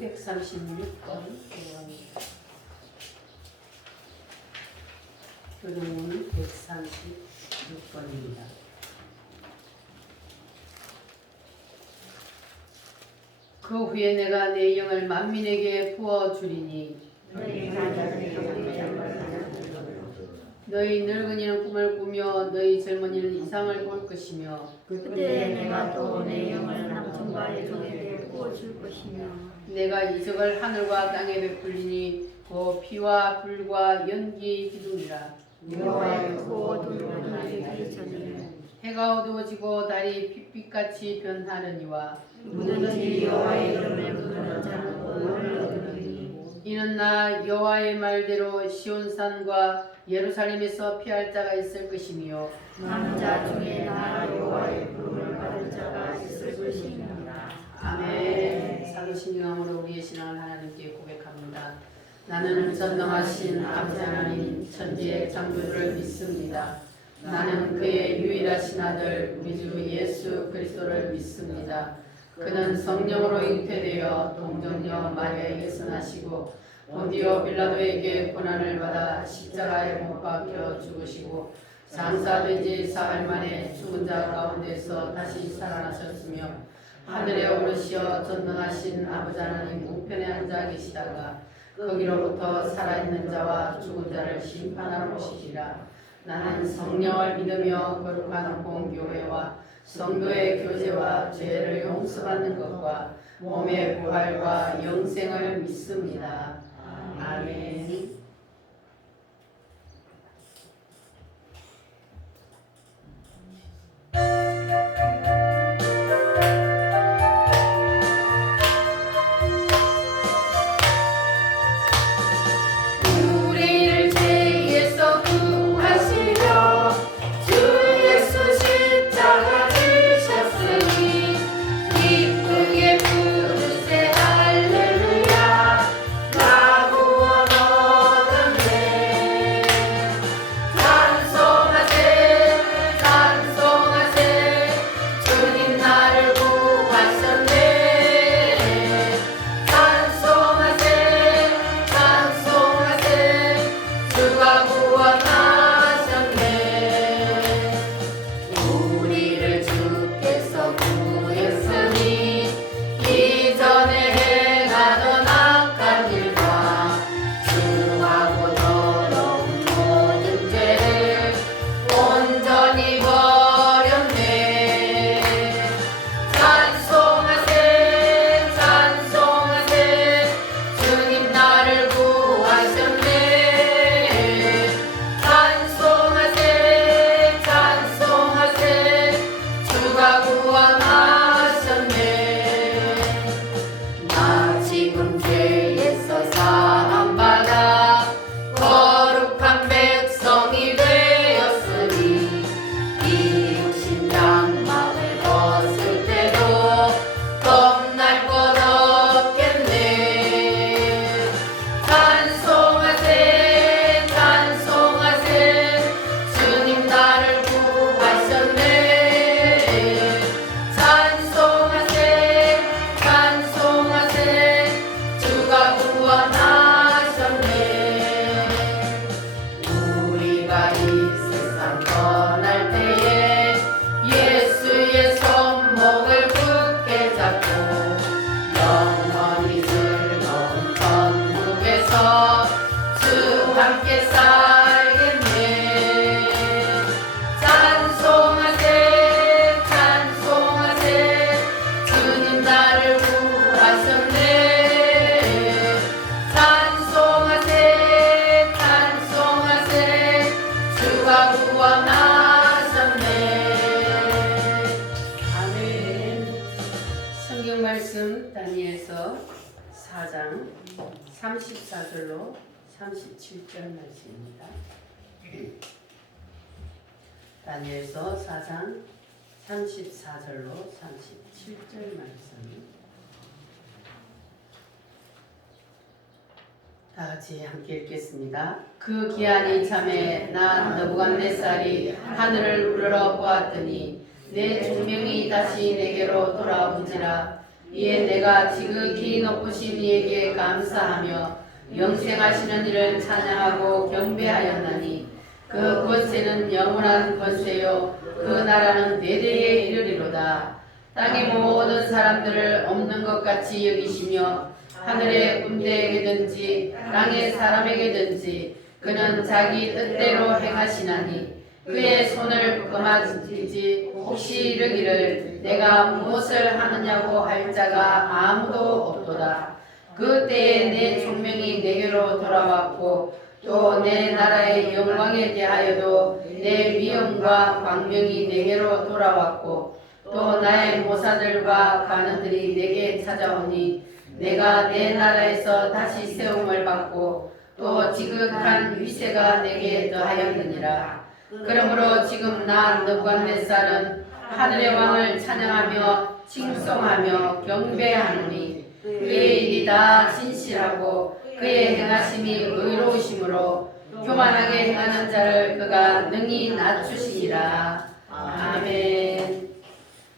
136번 들어갑니다. 교동문 136번입니다. 그 후에 내가 내 영을 만민에게 부어주리니 너희 늙은이는 꿈을 꾸며 너희 젊은이는 이상을 볼 것이며 그때 내가 또 내 영을 남성과 여종에게 부어줄 것이며 내가 이적을 하늘과 땅에 베풀리니 그 피와 불과 연기의 기둥이라. 여호와의 크고 어두운 날이 되기 전에 해가 어두워지고 달이 핏빛같이 변하느니와 누구든지 여호와의 이름을 부르는 자는 구원을 얻으리니 이는 나 여호와의 말대로 시온산과 예루살렘에서 피할 자가 있을 것이며 남은 자 중에 나 여호와의 부름을 받은 자가 있을 것이니라. 아멘. 사도신경함으로 우리의 신앙을 하나님께 고백합니다. 나는 전능하신 아버지 하나님 천지의 창조주를 믿습니다. 나는 그의 유일하신 아들 우리 주 예수 그리스도를 믿습니다. 그는 성령으로 잉태되어 동정녀 마리아에게서 나시고 본디오 빌라도에게 고난을 받아 십자가에 못 박혀 죽으시고 장사된 지 사흘 만에 죽은 자 가운데서 다시 살아나셨으며 하늘에 오르시어 전능하신 아버지 하나님 우편에 앉아 계시다가 거기로부터 살아있는 자와 죽은 자를 심판하러 오시리라. 나는 성령을 믿으며 거룩한 공교회와 성도의 교제와 죄를 용서받는 것과 몸의 부활과 영생을 믿습니다. 아멘. 말씀 다니엘서 4장 34절로 37절 말씀입니다. 다니엘서 4장 34절로 37절 말씀. 다 같이 함께 읽겠습니다. 그 기한이 참에 나 느부갓네살이 하늘을 우러러 보았더니 내 중명이 다시 내게로 돌아온지라. 이에 내가 지극히 높으신 이에게 감사하며 영생하시는 이를 찬양하고 경배하였나니 그 권세는 영원한 권세요 그 나라는 대대에 이르리로다. 땅의 모든 사람들을 없는 것 같이 여기시며 하늘의 군대에게든지 땅의 사람에게든지 그는 자기 뜻대로 행하시나니 그의 손을 금하지 혹시 이르기를 내가 무엇을 하느냐고 할 자가 아무도 없도다. 그 때에 내 총명이 내게로 돌아왔고 또 내 나라의 영광에 대하여도 내 위엄과 광명이 내게로 돌아왔고 또 나의 모사들과 관원들이 내게 찾아오니 내가 내 나라에서 다시 세움을 받고 또 지극한 위세가 내게 더하였느니라. 그러므로 지금 나 느부갓네살은 하늘의 왕을 찬양하며 칭송하며 경배하노니 그의 일이 다 진실하고 그의 행하심이 의로우심으로 교만하게 행하는 자를 그가 능히 낮추시리라. 아멘.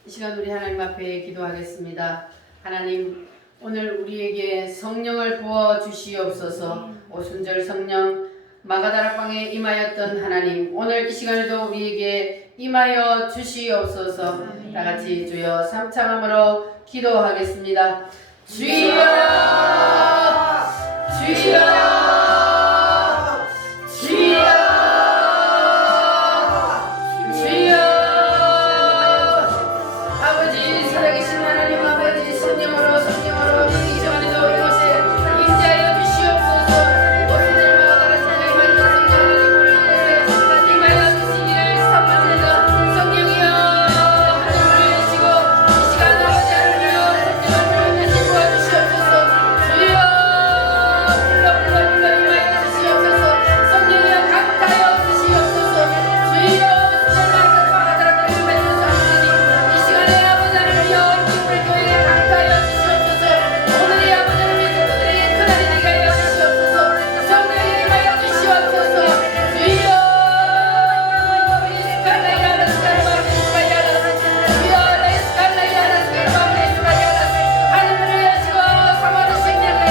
이 시간 우리 하나님 앞에 기도하겠습니다. 하나님, 오늘 우리에게 성령을 부어 주시옵소서. 오순절 성령 마가다락방에 임하였던 하나님, 오늘 이 시간에도 우리에게 임하여 주시옵소서. 다같이 주여 삼창함으로 기도하겠습니다. 주여 주여 주여 주여. 아버지, 살아계신 하나님 아버지, 성령으로 이 시간에도 이곳에 임재하여 주시옵소서. 오순절 마가다락방에 임하였던 성령 임하여 주시기를 사모합니다. 성령이여 하늘을 여시고 이 시간 아버지 하늘을 성령을 다시 부어주시옵소서. 주여 불러 임하여 주시옵소서. 성령이여 강타하여 주시옵소서. 주여 오순절 마가다락방에 임하였던 하나님, 이 시간에 아버지 하늘이여 기쁨을 교회에 강타하여 주시옵소서. 오늘의 아버지 하나님의 성도들에게 그날이 되게 하여 주시옵소서. 성령이 임하여 주시옵소서. 주여 하늘을 여시고 사모하는 생명을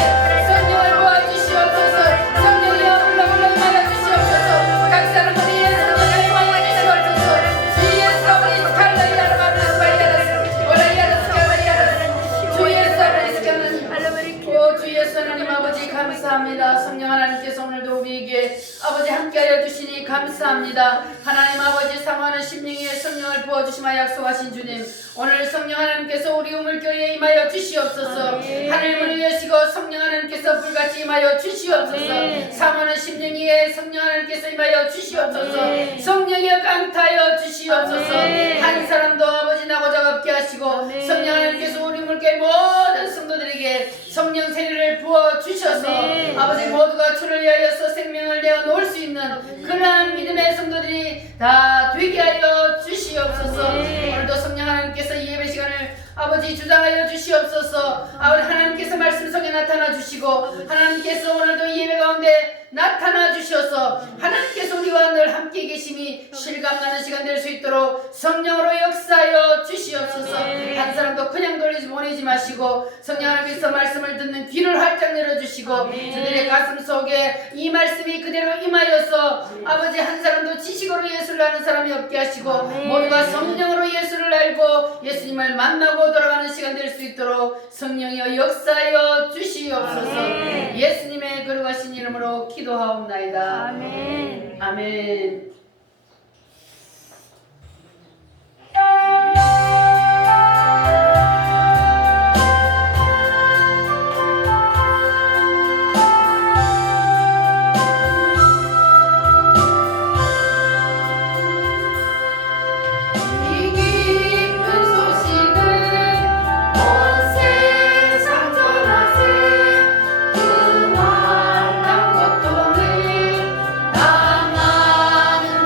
성령을 부어주시옵소서. 성령이여 흘러 임하여 주시옵소서. 각 사람들이 성령을 임하여 주시옵소서. 주의 사모리 스칼라이아라 마르스바이아라 오라이아라 스칼라이아라 주의 사모리 스칼라이아라. 오 주 예수 하나님 아버지 감사합니다. 성령 하나님께서 오늘도 우리에게 아버지 함께하여 주시니 감사합니다. 하나님 아버지 사모하는 심령에 성령을 부어주시마 약속하신 주님, 오늘 성령 하나님께서 우리 우물교회에 임하여 주시옵소서. 하늘문을 여시고 성령 하나님께서 불같이 임하여 주시옵소서. 사모하는 심령에 성령 하나님께서 임하여 주시옵소서. 성령이여 강타하여 주시옵소서. 한 사람도 아버지 나고자 없게 하시고 성령 하나님께서 우리 우물교회 모든 성도들에게 성령 세례를 부어 주셔서 아버지 모두가 주를 위하여서 생명을 내어 놓을 수 있는 그러한 믿음의 성도들이 다 되게 하여 주시옵소서. 오늘도 성령 하나님께서 이 예배 시간을 아버지 주장하여 주시옵소서. 아버지 하나님께서 말씀 속에 나타나 주시고 하나님께서 오늘도 이 예배 가운데 나타나 주셔서 하나님께서 우리와 늘 함께 계심이 실감나는 시간 될 수 있도록 성령으로 역사하여 주시옵소서. 한 사람도 그냥 돌리지 보내지 마시고 성령 하나님께서 말씀을 듣는 귀를 활짝 열어주시고 저들의 가슴 속에 이 말씀이 그대로 임하여서 아버지 한 사람도 지식으로 예수를 아는 사람이 없게 하시고 모두가 성령으로 예수를 알고 예수님을 만나고 돌아가는 시간 될 수 있도록 성령이여 역사하여 주시옵소서. 예수님의 거룩하신 이름으로 기도하옵나이다. 아멘. 아멘. 그 말랑 고통을 당하는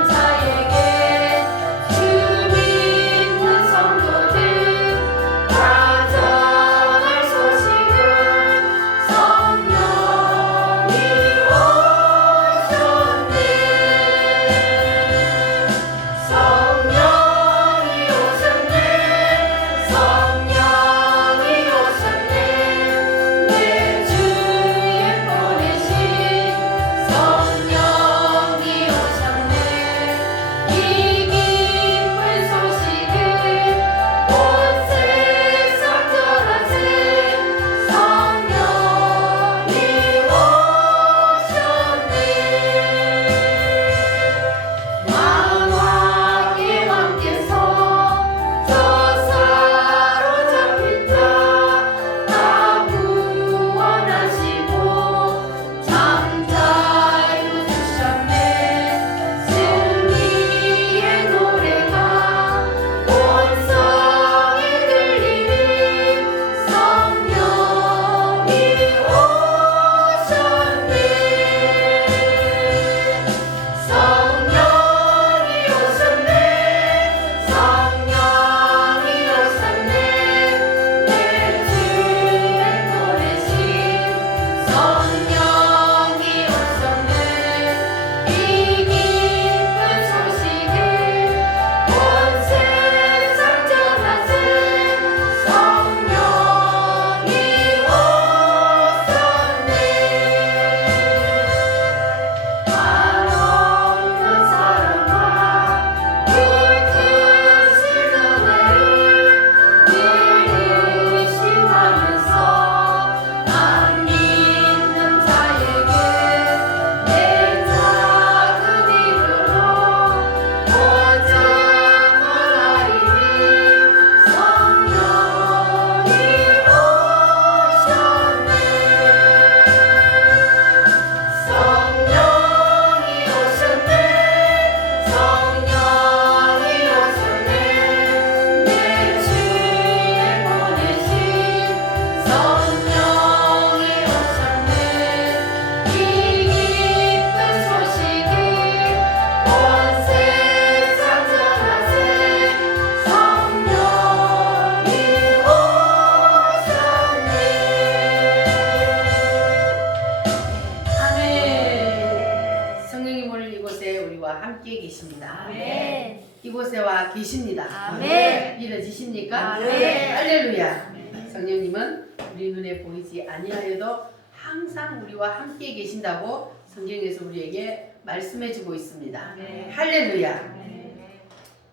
계십니다. 아멘. 이곳에 와 계십니다. 아멘. 믿어지십니까? 아멘. 할렐루야. 성령님은 우리 눈에 보이지 아니하여도 항상 우리와 함께 계신다고 성경에서 우리에게 말씀해주고 있습니다. 아멘. 할렐루야.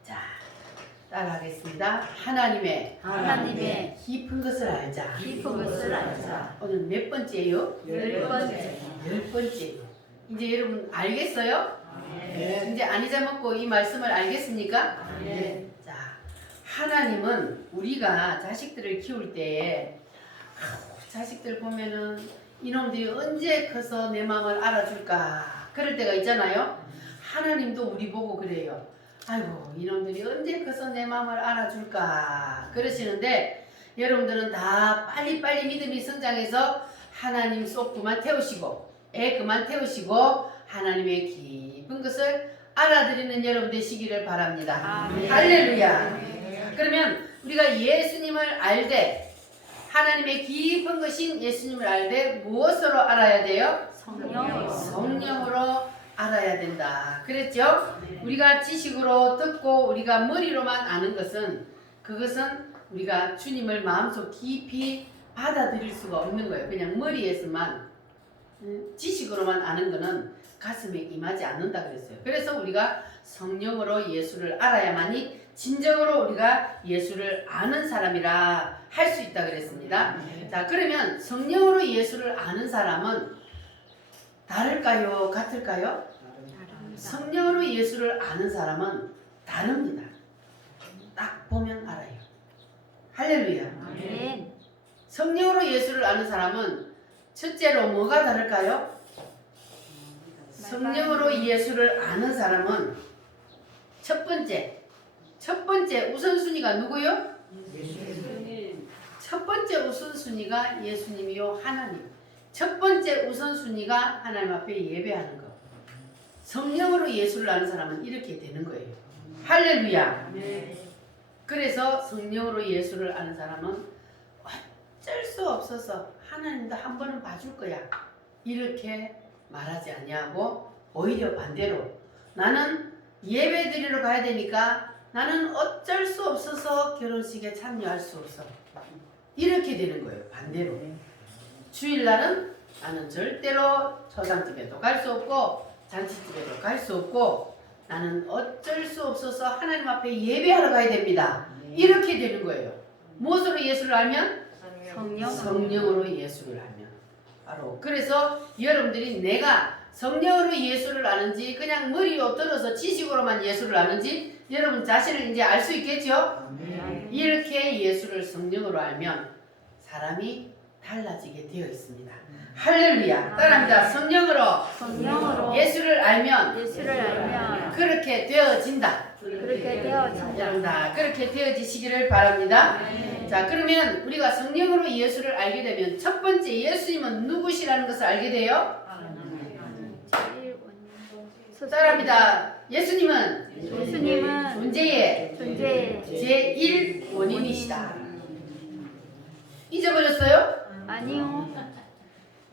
자, 따라하겠습니다. 하나님의 깊은 것을 알자. 깊은 것을 알자. 오늘 몇 번째예요? 10번째. 10번째예요. 이제 여러분 알겠어요? 네. 이제 안 잊어먹고 이 말씀을 알겠습니까? 네. 자, 하나님은 우리가 자식들을 키울 때에 자식들 보면은 이놈들이 언제 커서 내 마음을 알아줄까 그럴 때가 있잖아요. 하나님도 우리 보고 그래요. 아이고 이놈들이 언제 커서 내 마음을 알아줄까 그러시는데 여러분들은 다 빨리빨리 믿음이 성장해서 하나님 속 그만 태우시고 애 그만 태우시고 하나님의 깊은 것을 알아들이는 여러분 되시기를 바랍니다. 아멘. 할렐루야. 그러면 우리가 예수님을 알되 하나님의 깊은 것인 예수님을 알되 무엇으로 알아야 돼요? 성령으로 알아야 된다. 그랬죠? 우리가 지식으로 듣고 우리가 머리로만 아는 것은 그것은 우리가 주님을 마음속 깊이 받아들일 수가 없는 거예요. 그냥 머리에서만 지식으로만 아는 거는 가슴에 임하지 않는다 그랬어요. 그래서 우리가 성령으로 예수를 알아야만이 진정으로 우리가 예수를 아는 사람이라 할 수 있다 그랬습니다. 자, 그러면 성령으로 예수를 아는 사람은 다를까요? 같을까요? 성령으로 예수를 아는 사람은 다릅니다. 딱 보면 알아요. 할렐루야. 아멘. 성령으로 예수를 아는 사람은 첫째로 뭐가 다를까요? 성령으로 예수를 아는 사람은 첫 번째 우선순위가 누구요? 첫 번째 우선순위가 예수님이요 하나님. 첫 번째 우선순위가 하나님 앞에 예배하는 것. 성령으로 예수를 아는 사람은 이렇게 되는 거예요. 할렐루야. 그래서 성령으로 예수를 아는 사람은 어쩔 수 없어서 하나님도 한 번은 봐줄 거야 이렇게 말하지 아니하고 오히려 반대로 나는 예배 드리러 가야 되니까 나는 어쩔 수 없어서 결혼식에 참여할 수 없어 이렇게 되는 거예요. 반대로 주일날은 나는 절대로 초상집에도 갈 수 없고 잔치집에도 갈 수 없고 나는 어쩔 수 없어서 하나님 앞에 예배하러 가야 됩니다. 이렇게 되는 거예요. 무엇으로 예수를 알면? 성령으로 예수를 알면. 바로 그래서 여러분들이 내가 성령으로 예수를 아는지 그냥 머리로 들어서 지식으로만 예수를 아는지 여러분 자신을 이제 알 수 있겠죠? 이렇게 예수를 성령으로 알면 사람이 달라지게 되어 있습니다. 할렐루야. 따라합니다. 성령으로 예수를 알면 그렇게 되어진다. 여러분 다 그렇게 되어지시기를 바랍니다. 자, 그러면 우리가 성령으로 예수를 알게 되면 첫 번째 예수님은 누구시라는 것을 알게 돼요? 따라합니다. 예수님은 존재의 제1 원인이시다. 잊어버렸어요? 아니요.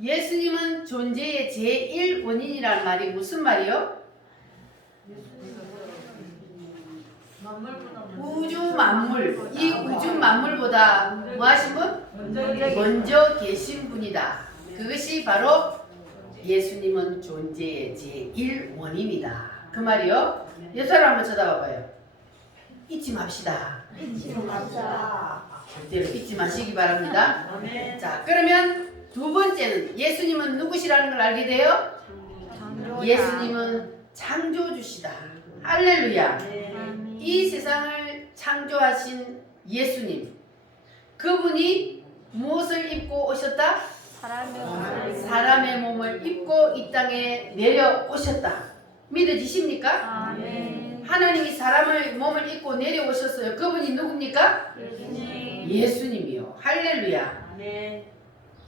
예수님은 존재의 제1 원인이라는 말이 무슨 말이요? 우주 만물, 이 우주 만물보다 뭐 하신 분? 먼저 계신 분이다. 그것이 바로 예수님은 존재의 제1 원인이다. 그 말이요. 옆 사람 한번 쳐다봐봐요. 잊지 맙시다. 절대로 잊지 마시기 바랍니다. 자, 그러면 두 번째는 예수님은 누구시라는 걸 알게 돼요? 예수님은 창조주시다. 할렐루야. 이 세상을 창조하신 예수님, 그분이 무엇을 입고 오셨다? 사람의 몸을 입고 이 땅에 내려오셨다. 믿어지십니까? 아멘. 하나님이 사람의 몸을 입고 내려오셨어요. 그분이 누굽니까? 예수님이요. 할렐루야.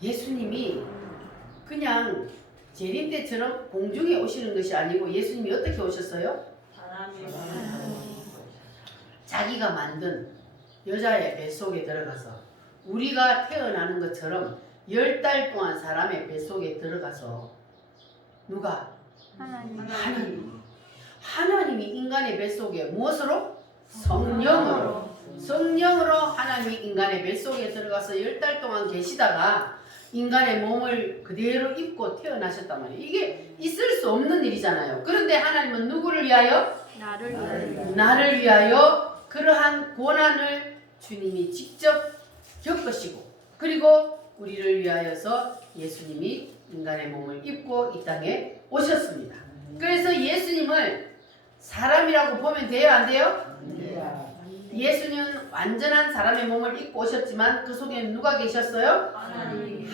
예수님이 그냥 재림 때처럼 공중에 오시는 것이 아니고 예수님이 어떻게 오셨어요? 자기가 만든 여자의 뱃속에 들어가서 우리가 태어나는 것처럼 10달 동안 사람의 뱃속에 들어가서 누가? 하나님. 하나님이 인간의 뱃속에 무엇으로? 성령으로. 성령으로 하나님이 인간의 뱃속에 들어가서 10달 동안 계시다가 인간의 몸을 그대로 입고 태어나셨단 말이에요. 이게 있을 수 없는 일이잖아요. 그런데 하나님은 누구를 위하여? 나를 위하여 그러한 고난을 주님이 직접 겪으시고, 그리고 우리를 위하여서 예수님이 인간의 몸을 입고 이 땅에 오셨습니다. 그래서 예수님을 사람이라고 보면 돼요, 안 돼요? 예수님은 완전한 사람의 몸을 입고 오셨지만 그 속에는 누가 계셨어요?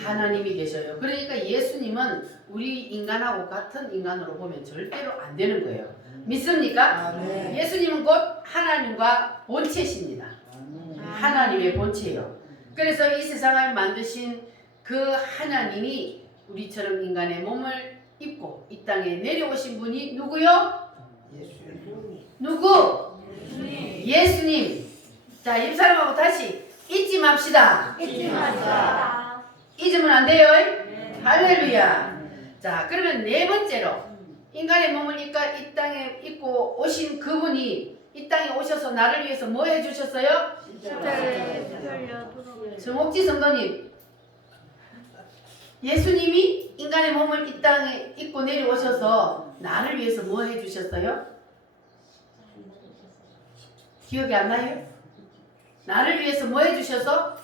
하나님이 계셔요. 그러니까 예수님은 우리 인간하고 같은 인간으로 보면 절대로 안 되는 거예요. 믿습니까? 예수님은 곧 하나님과 본체십니다. 하나님의 본체예요. 그래서 이 세상을 만드신 그 하나님이 우리처럼 인간의 몸을 입고 이 땅에 내려오신 분이 누구요? 누구? 예수님. 자, 입사람하고 다시 잊지 맙시다. 잊으면 안 돼요. 할렐루야. 자, 그러면 네 번째로 인간의 몸을 이 땅에 입고 오신 그분이 이 땅에 오셔서 나를 위해서 뭐 해주셨어요? 정옥지 성도님, 예수님이 인간의 몸을 이 땅에 입고 내려오셔서 나를 위해서 뭐 해주셨어요? 기억이 안 나요? 나를 위해서 뭐 해주셔서?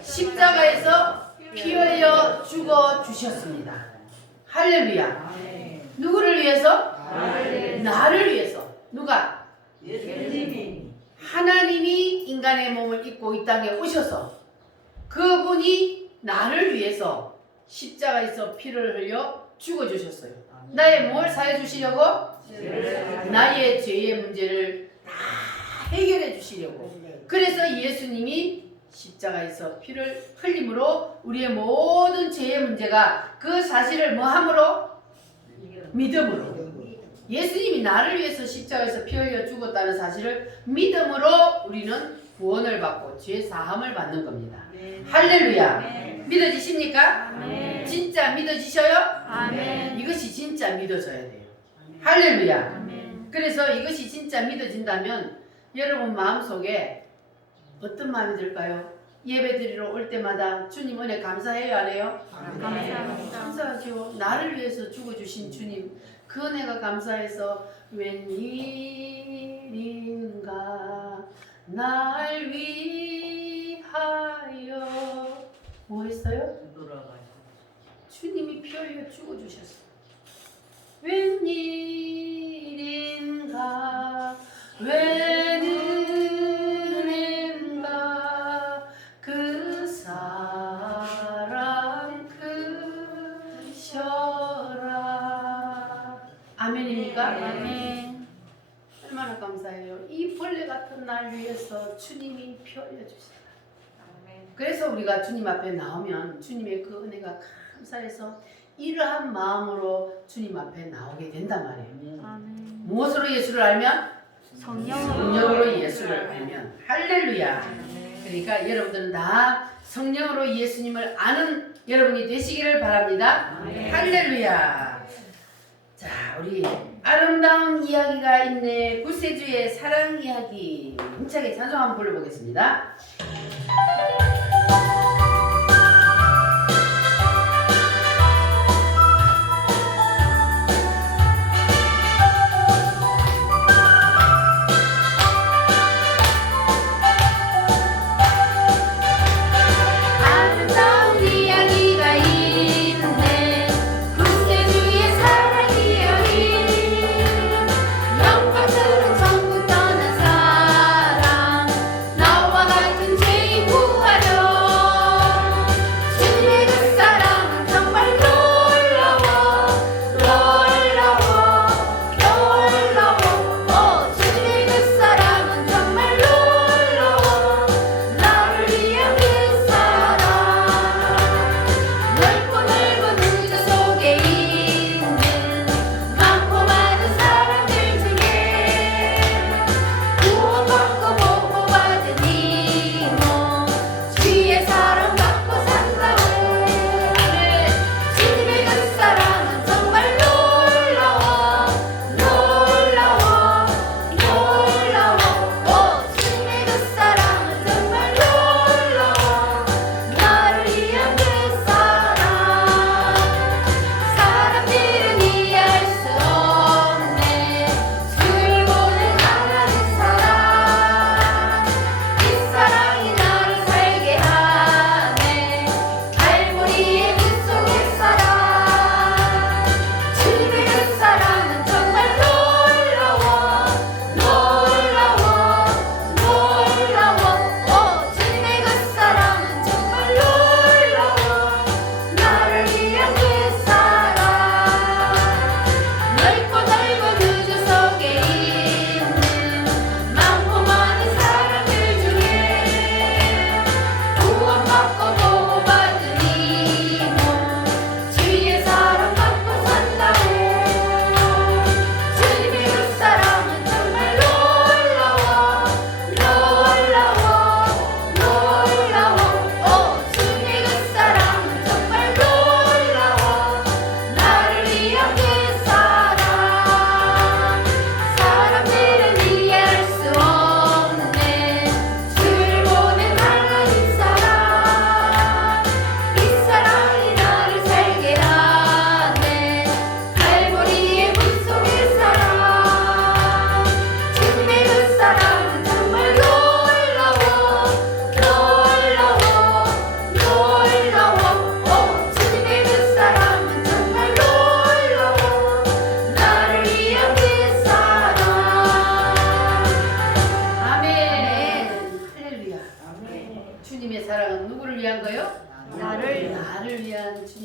십자가에서 피 흘려 죽어 주셨습니다. 할렐루야. 누구를 위해서? 나를 위해서. 누가? 하나님이 인간의 몸을 입고 이 땅에 오셔서 그분이 나를 위해서 십자가에서 피를 흘려 죽어 주셨어요. 나의 뭘 사해 주시려고? 나의 죄의 문제를 다 해결해 주시려고. 그래서 예수님이 십자가에서 피를 흘림으로 우리의 모든 죄의 문제가 그 사실을 뭐함으로? 믿음으로. 예수님이 나를 위해서 십자가에서 피 흘려 죽었다는 사실을 믿음으로 우리는 구원을 받고 죄 사함을 받는 겁니다. 할렐루야. 믿어지십니까? 진짜 믿어지셔요? 이것이 진짜 믿어져야 돼요. 할렐루야. 그래서 이것이 진짜 믿어진다면 여러분 마음속에 어떤 마음이 들까요? 예배 드리러 올 때마다 주님 은혜 감사해요, 안 해요? 감사하죠. 나를 위해서 죽어주신 주님 그 은혜가 감사해서 웬일인가 날 위하여 뭐 했어요? 주님이 피 흘려 죽어주셨어요. 웬일인가 웬은인가 그 사랑 크셔라. 아멘입니까? 아멘. 얼마나 감사해요. 이 벌레 같은 날 위해서 주님이 피 흘려 주시다. 그래서 우리가 주님 앞에 나오면 주님의 그 은혜가 감사해서 이러한 마음으로 주님 앞에 나오게 된단 말이에요. 무엇으로 예수를 알면? 성령으로 예수를 알면. 할렐루야. 그러니까 여러분들은 다 성령으로 예수님을 아는 여러분이 되시기를 바랍니다. 할렐루야. 자, 우리 아름다운 이야기가 있네. 구세주의 사랑 이야기. 힘차게 찬송 한번 불러보겠습니다. 나와 같은 죄인 구하려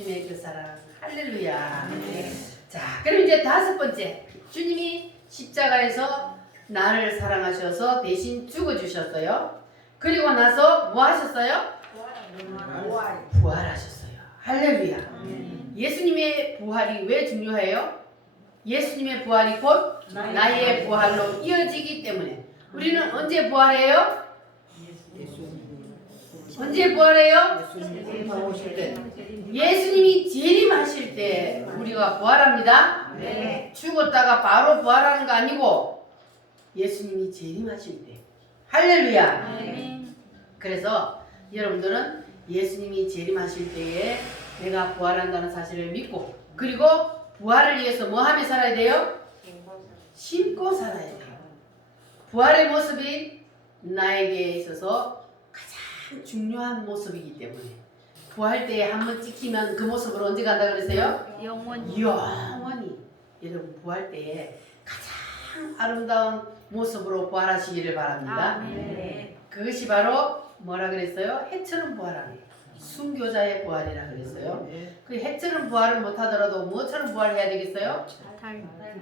예수님의 그 사랑. 할렐루야. 자, 그럼 이제 다섯 번째. 주님이 십자가에서 나를 사랑하셔서 대신 죽어주셨어요. 그리고 나서 뭐 하셨어요? 부활하셨어요. 할렐루야. 예수님의 부활이 왜 중요해요? 예수님의 부활이 곧 나의 부활로 이어지기 때문에. 우리는 언제 부활해요? 언제 부활해요? 예수님이 재림하실 때 우리가 부활합니다. 죽었다가 바로 부활하는 거 아니고 예수님이 재림하실 때. 할렐루야. 그래서 여러분들은 예수님이 재림하실 때에 내가 부활한다는 사실을 믿고, 그리고 부활을 위해서 뭐 하며 살아야 돼요? 심고 살아야 돼요. 부활의 모습이 나에게 있어서 가장 중요한 모습이기 때문에, 부활 때에 한번 찍히면 그 모습으로 언제 간다 그랬어요? 영원히. 영원히. 여러분 부활 때에 가장 아름다운 모습으로 부활하시기를 바랍니다. 그것이 바로 뭐라 그랬어요? 해처럼 부활하는 순교자의 부활이라 그랬어요. 그 해처럼 부활을 못하더라도 뭐처럼 부활해야 되겠어요?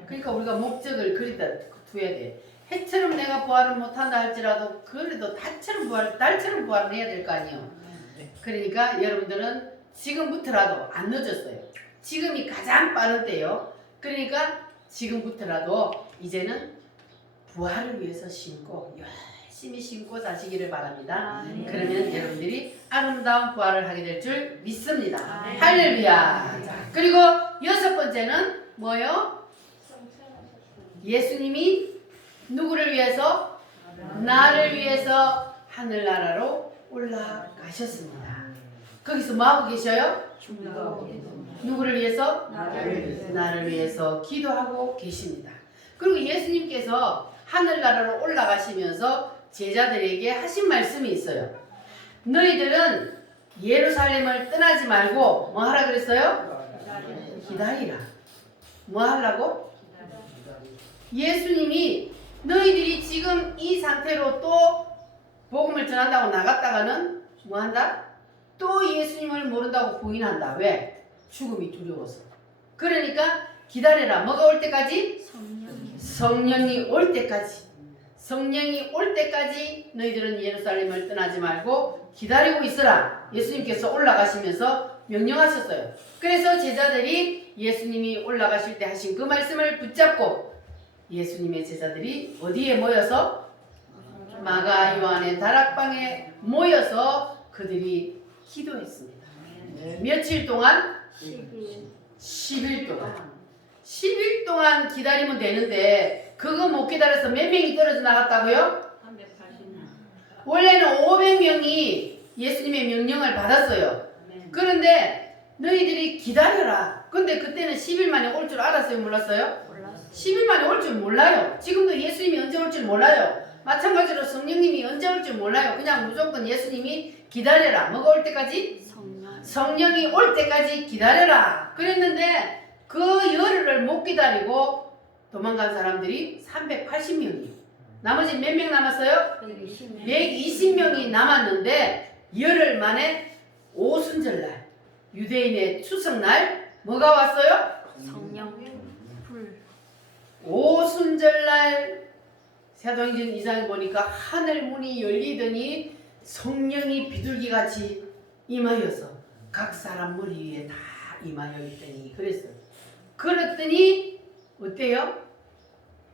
그러니까 우리가 목적을 그리다 두어야 돼. 해처럼 내가 부활을 못한다 할지라도 그래도 달처럼 부활을 해야 될 거 아니에요. 그러니까 여러분들은 지금부터라도 안 늦었어요. 지금이 가장 빠른 때요. 그러니까 지금부터라도 이제는 부활을 위해서 심고 열심히 심고 사시기를 바랍니다. 그러면 여러분들이 아름다운 부활을 하게 될 줄 믿습니다. 할렐루야. 자, 그리고 여섯 번째는 뭐요? 예수님이 누구를 위해서? 나를 위해서 하늘나라로 올라가셨습니다. 거기서 뭐 하고 계셔요? 누구를 위해서? 나를 위해서 기도하고 계십니다. 그리고 예수님께서 하늘나라로 올라가시면서 제자들에게 하신 말씀이 있어요. 너희들은 예루살렘을 떠나지 말고 뭐 하라 그랬어요? 기다리라. 뭐 하려고? 예수님이 너희들이 지금 이 상태로 또 복음을 전한다고 나갔다가는 뭐 한다? 또 예수님을 모른다고 부인한다. 왜? 죽음이 두려워서. 그러니까 기다려라. 뭐가 올 때까지? 성령이 올 때까지. 성령이 올 때까지 너희들은 예루살렘을 떠나지 말고 기다리고 있으라. 예수님께서 올라가시면서 명령하셨어요. 그래서 제자들이 예수님이 올라가실 때 하신 그 말씀을 붙잡고 예수님의 제자들이 어디에 모여서? 마가 요한의 다락방에 모여서 그들이 기도했습니다. 며칠 동안? 10일 동안. 10일 동안 기다리면 되는데 그거 못 기다려서 몇 명이 떨어져 나갔다고요? 원래는 500명이 예수님의 명령을 받았어요. 그런데 너희들이 기다려라. 근데 그때는 10일 만에 올 줄 알았어요? 몰랐어요? 10일 만에 올 줄 몰라요. 지금도 예수님이 언제 올 줄 몰라요. 마찬가지로 성령님이 언제 올 줄 몰라요. 그냥 무조건 예수님이 기다려라. 뭐가 올 때까지? 성령이 올 때까지 기다려라. 그랬는데 그 열흘을 못 기다리고 도망간 사람들이 380명이에요. 나머지 몇 명 남았어요? 120명이 남았는데 열흘 만에 오순절날 유대인의 추석날 뭐가 왔어요? 성령 불. 오순절날 사도행전 2장에 보니까 하늘 문이 열리더니 성령이 비둘기같이 임하여서 각 사람 머리 위에 다 임하여 있더니 그랬어요. 그랬더니 어때요?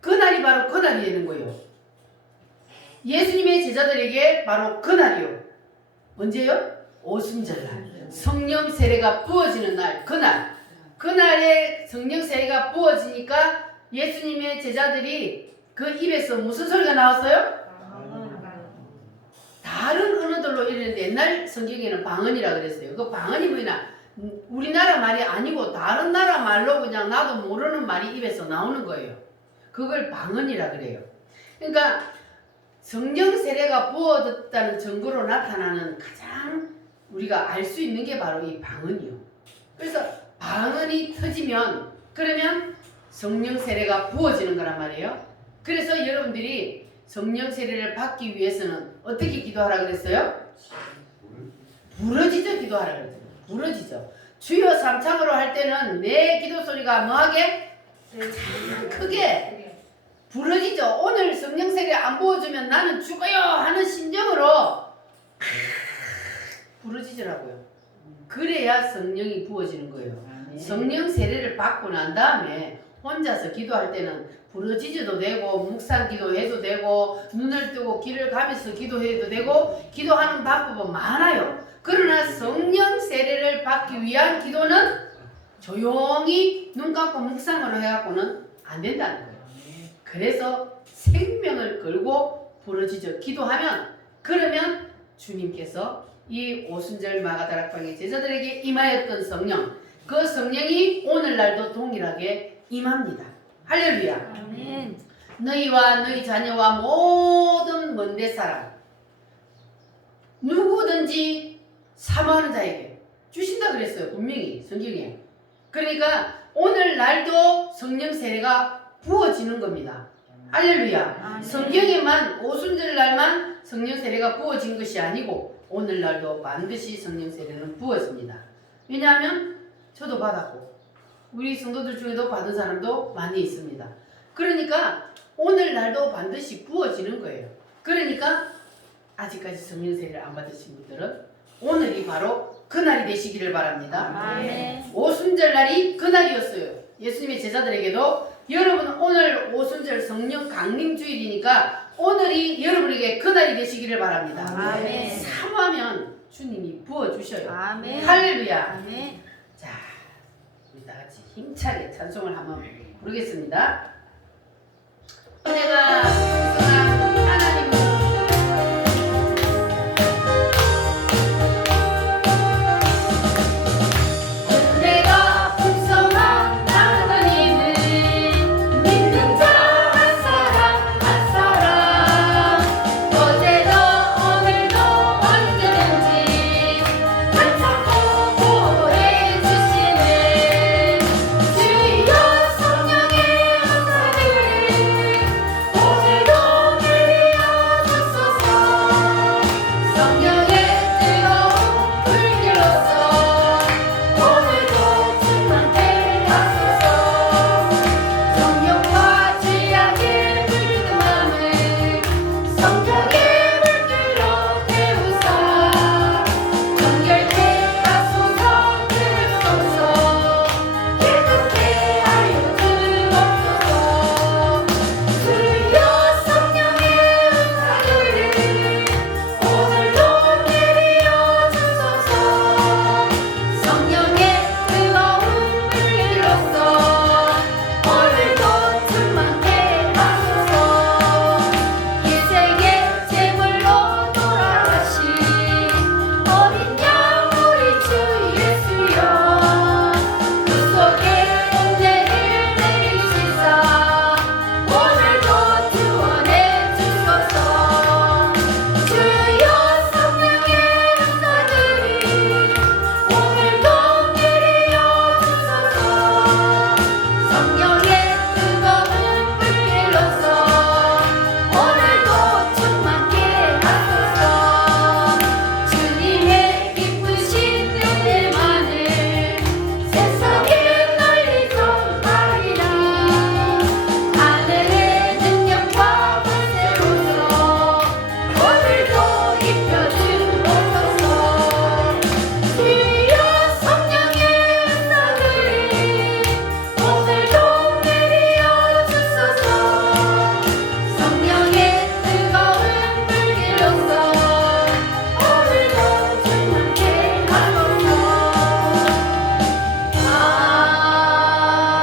그날이 바로 그날이 되는 거예요. 예수님의 제자들에게 바로 그날이요. 언제요? 오순절날. 성령 세례가 부어지는 날, 그날. 그날에 성령 세례가 부어지니까 예수님의 제자들이 그 입에서 무슨 소리가 나왔어요? 다른 언어들로 이랬는데 옛날 성경에는 방언이라 그랬어요. 그 방언이 뭐냐? 우리나라 말이 아니고 다른 나라 말로 그냥 나도 모르는 말이 입에서 나오는 거예요. 그걸 방언이라 그래요. 그러니까 성령 세례가 부어졌다는 증거로 나타나는 가장 우리가 알 수 있는 게 바로 이 방언이요. 그래서 방언이 터지면 그러면 성령 세례가 부어지는 거란 말이에요. 그래서 여러분들이 성령 세례를 받기 위해서는 어떻게 기도하라 그랬어요? 부러지죠. 기도하라 그랬어요. 부러지죠. 주여 삼창으로 할 때는 내 기도 소리가 뭐하게? 크게 부러지죠. 오늘 성령 세례 안 부어주면 나는 죽어요 하는 심정으로 부러지더라고요. 그래야 성령이 부어지는 거예요. 성령 세례를 받고 난 다음에 혼자서 기도할 때는 부러지지도 되고 묵상 기도해도 되고 눈을 뜨고 길을 가면서 기도해도 되고 기도하는 방법은 많아요. 그러나 성령 세례를 받기 위한 기도는 조용히 눈 감고 묵상으로 해갖고는 안 된다는 거예요. 그래서 생명을 걸고 부러지죠. 기도하면 그러면 주님께서 이 오순절 마가다락방의 제자들에게 임하였던 성령, 그 성령이 오늘날도 동일하게 임합니다. 할렐루야. 아멘. 너희와 너희 자녀와 모든 먼데 사람 누구든지 사모하는 자에게 주신다 그랬어요. 분명히 성경에. 그러니까 오늘날도 성령 세례가 부어지는 겁니다. 할렐루야. 아멘. 성경에만 오순절 날만 성령 세례가 부어진 것이 아니고 오늘날도 반드시 성령 세례는 부어집니다. 왜냐하면 저도 받았고 우리 성도들 중에도 받은 사람도 많이 있습니다. 그러니까 오늘날도 반드시 부어지는 거예요. 그러니까 아직까지 성령 세례를 안 받으신 분들은 오늘이 바로 그날이 되시기를 바랍니다. 아멘. 오순절 날이 그날이었어요. 예수님의 제자들에게도 여러분 오늘 오순절 성령 강림 주일이니까 오늘이 여러분에게 그날이 되시기를 바랍니다. 아멘. 사모하면 주님이 부어주셔요. 아멘. 할렐루야. 아멘. 자, 우리 다 같이 힘차게 찬송을 한번 부르겠습니다. 은혜가 풍성한 하나님은 은혜가 풍성한 하나님은 믿는 자 한 사람 한 사람 어제도 오늘도 언제든지 감사하고 보호해 주시는 주여 성령의 은사를 오늘도 내려 주소서. 성령의 뜨거운 불길로서 오늘도 충만케 하소서. 성령과 죄악의 불끈함을 성령의 물길로 태우사 정결케 하소서. 그리소서 깨끗게 하여 주옵소서. 주여 성령의 은사를 오늘도 내려 주소서. 성령의 뜨거운 불길로서 오늘도 충만케 하소서. 일생의 제물로 돌아가신 어린 양 우리 주 예수여 그 속에 은혜를 내리시사 오늘도 구원해 주소서. 주여 성령의 은사들이 오늘도 내려 주소서. 성령의 뜨거운 불길로서 오늘도 충만케 하소서. 주님의 기쁘신 은혜만을 세상에 널리 전하리라. 하늘의 능력과 권세로서 오늘도 입혀주옵소서. 주여 성령의 은사들이 오늘도 내려 주소서. 성령의 뜨거운 불길로서 오늘도 충만케 하소서.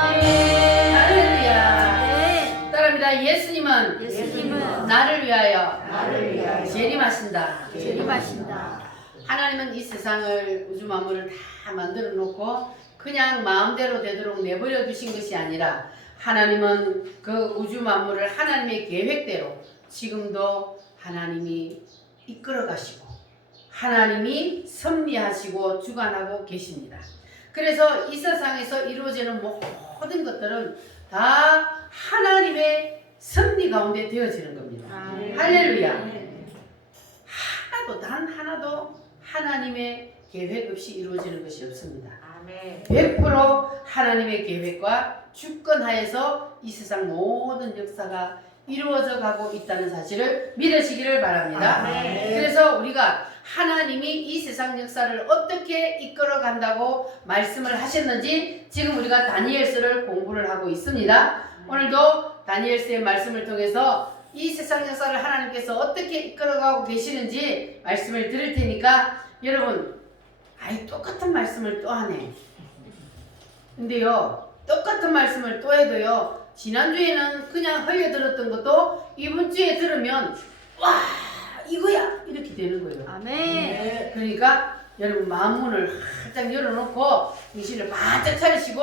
아멘. 할렐루야. 따라합니다. 예수님은 나를 위하여 재림하신다. 재림하신다. 하나님은 이 세상을 우주 만물을 다 만들어 놓고 그냥 마음대로 되도록 내버려 두신 것이 아니라 하나님은 그 우주 만물을 하나님의 계획대로 지금도 하나님이 이끌어 가시고 하나님이 섭리하시고 주관하고 계십니다. 그래서 이 세상에서 이루어지는 모든 것들은 다 하나님의 섭리 가운데 되어지는 겁니다. 아멘. 할렐루야. 하나도 단 하나도 하나님의 계획 없이 이루어지는 것이 없습니다. 아멘. 100% 하나님의 계획과 주권하에서 이 세상 모든 역사가 이루어져 가고 있다는 사실을 믿으시기를 바랍니다. 아멘. 그래서 우리가 하나님이 이 세상 역사를 어떻게 이끌어 간다고 말씀을 하셨는지 지금 우리가 다니엘서를 공부를 하고 있습니다. 오늘도 다니엘서의 말씀을 통해서 이 세상 역사를 하나님께서 어떻게 이끌어가고 계시는지 말씀을 들을 테니까 여러분, 똑같은 말씀을 또 하네. 근데요, 똑같은 말씀을 또 해도요, 지난주에는 그냥 흘려들었던 것도 이번 주에 들으면 와, 이거야! 이렇게 되는 거예요. 아멘. 그러니까 여러분 마음문을 활짝 열어놓고 정신을 바짝 차리시고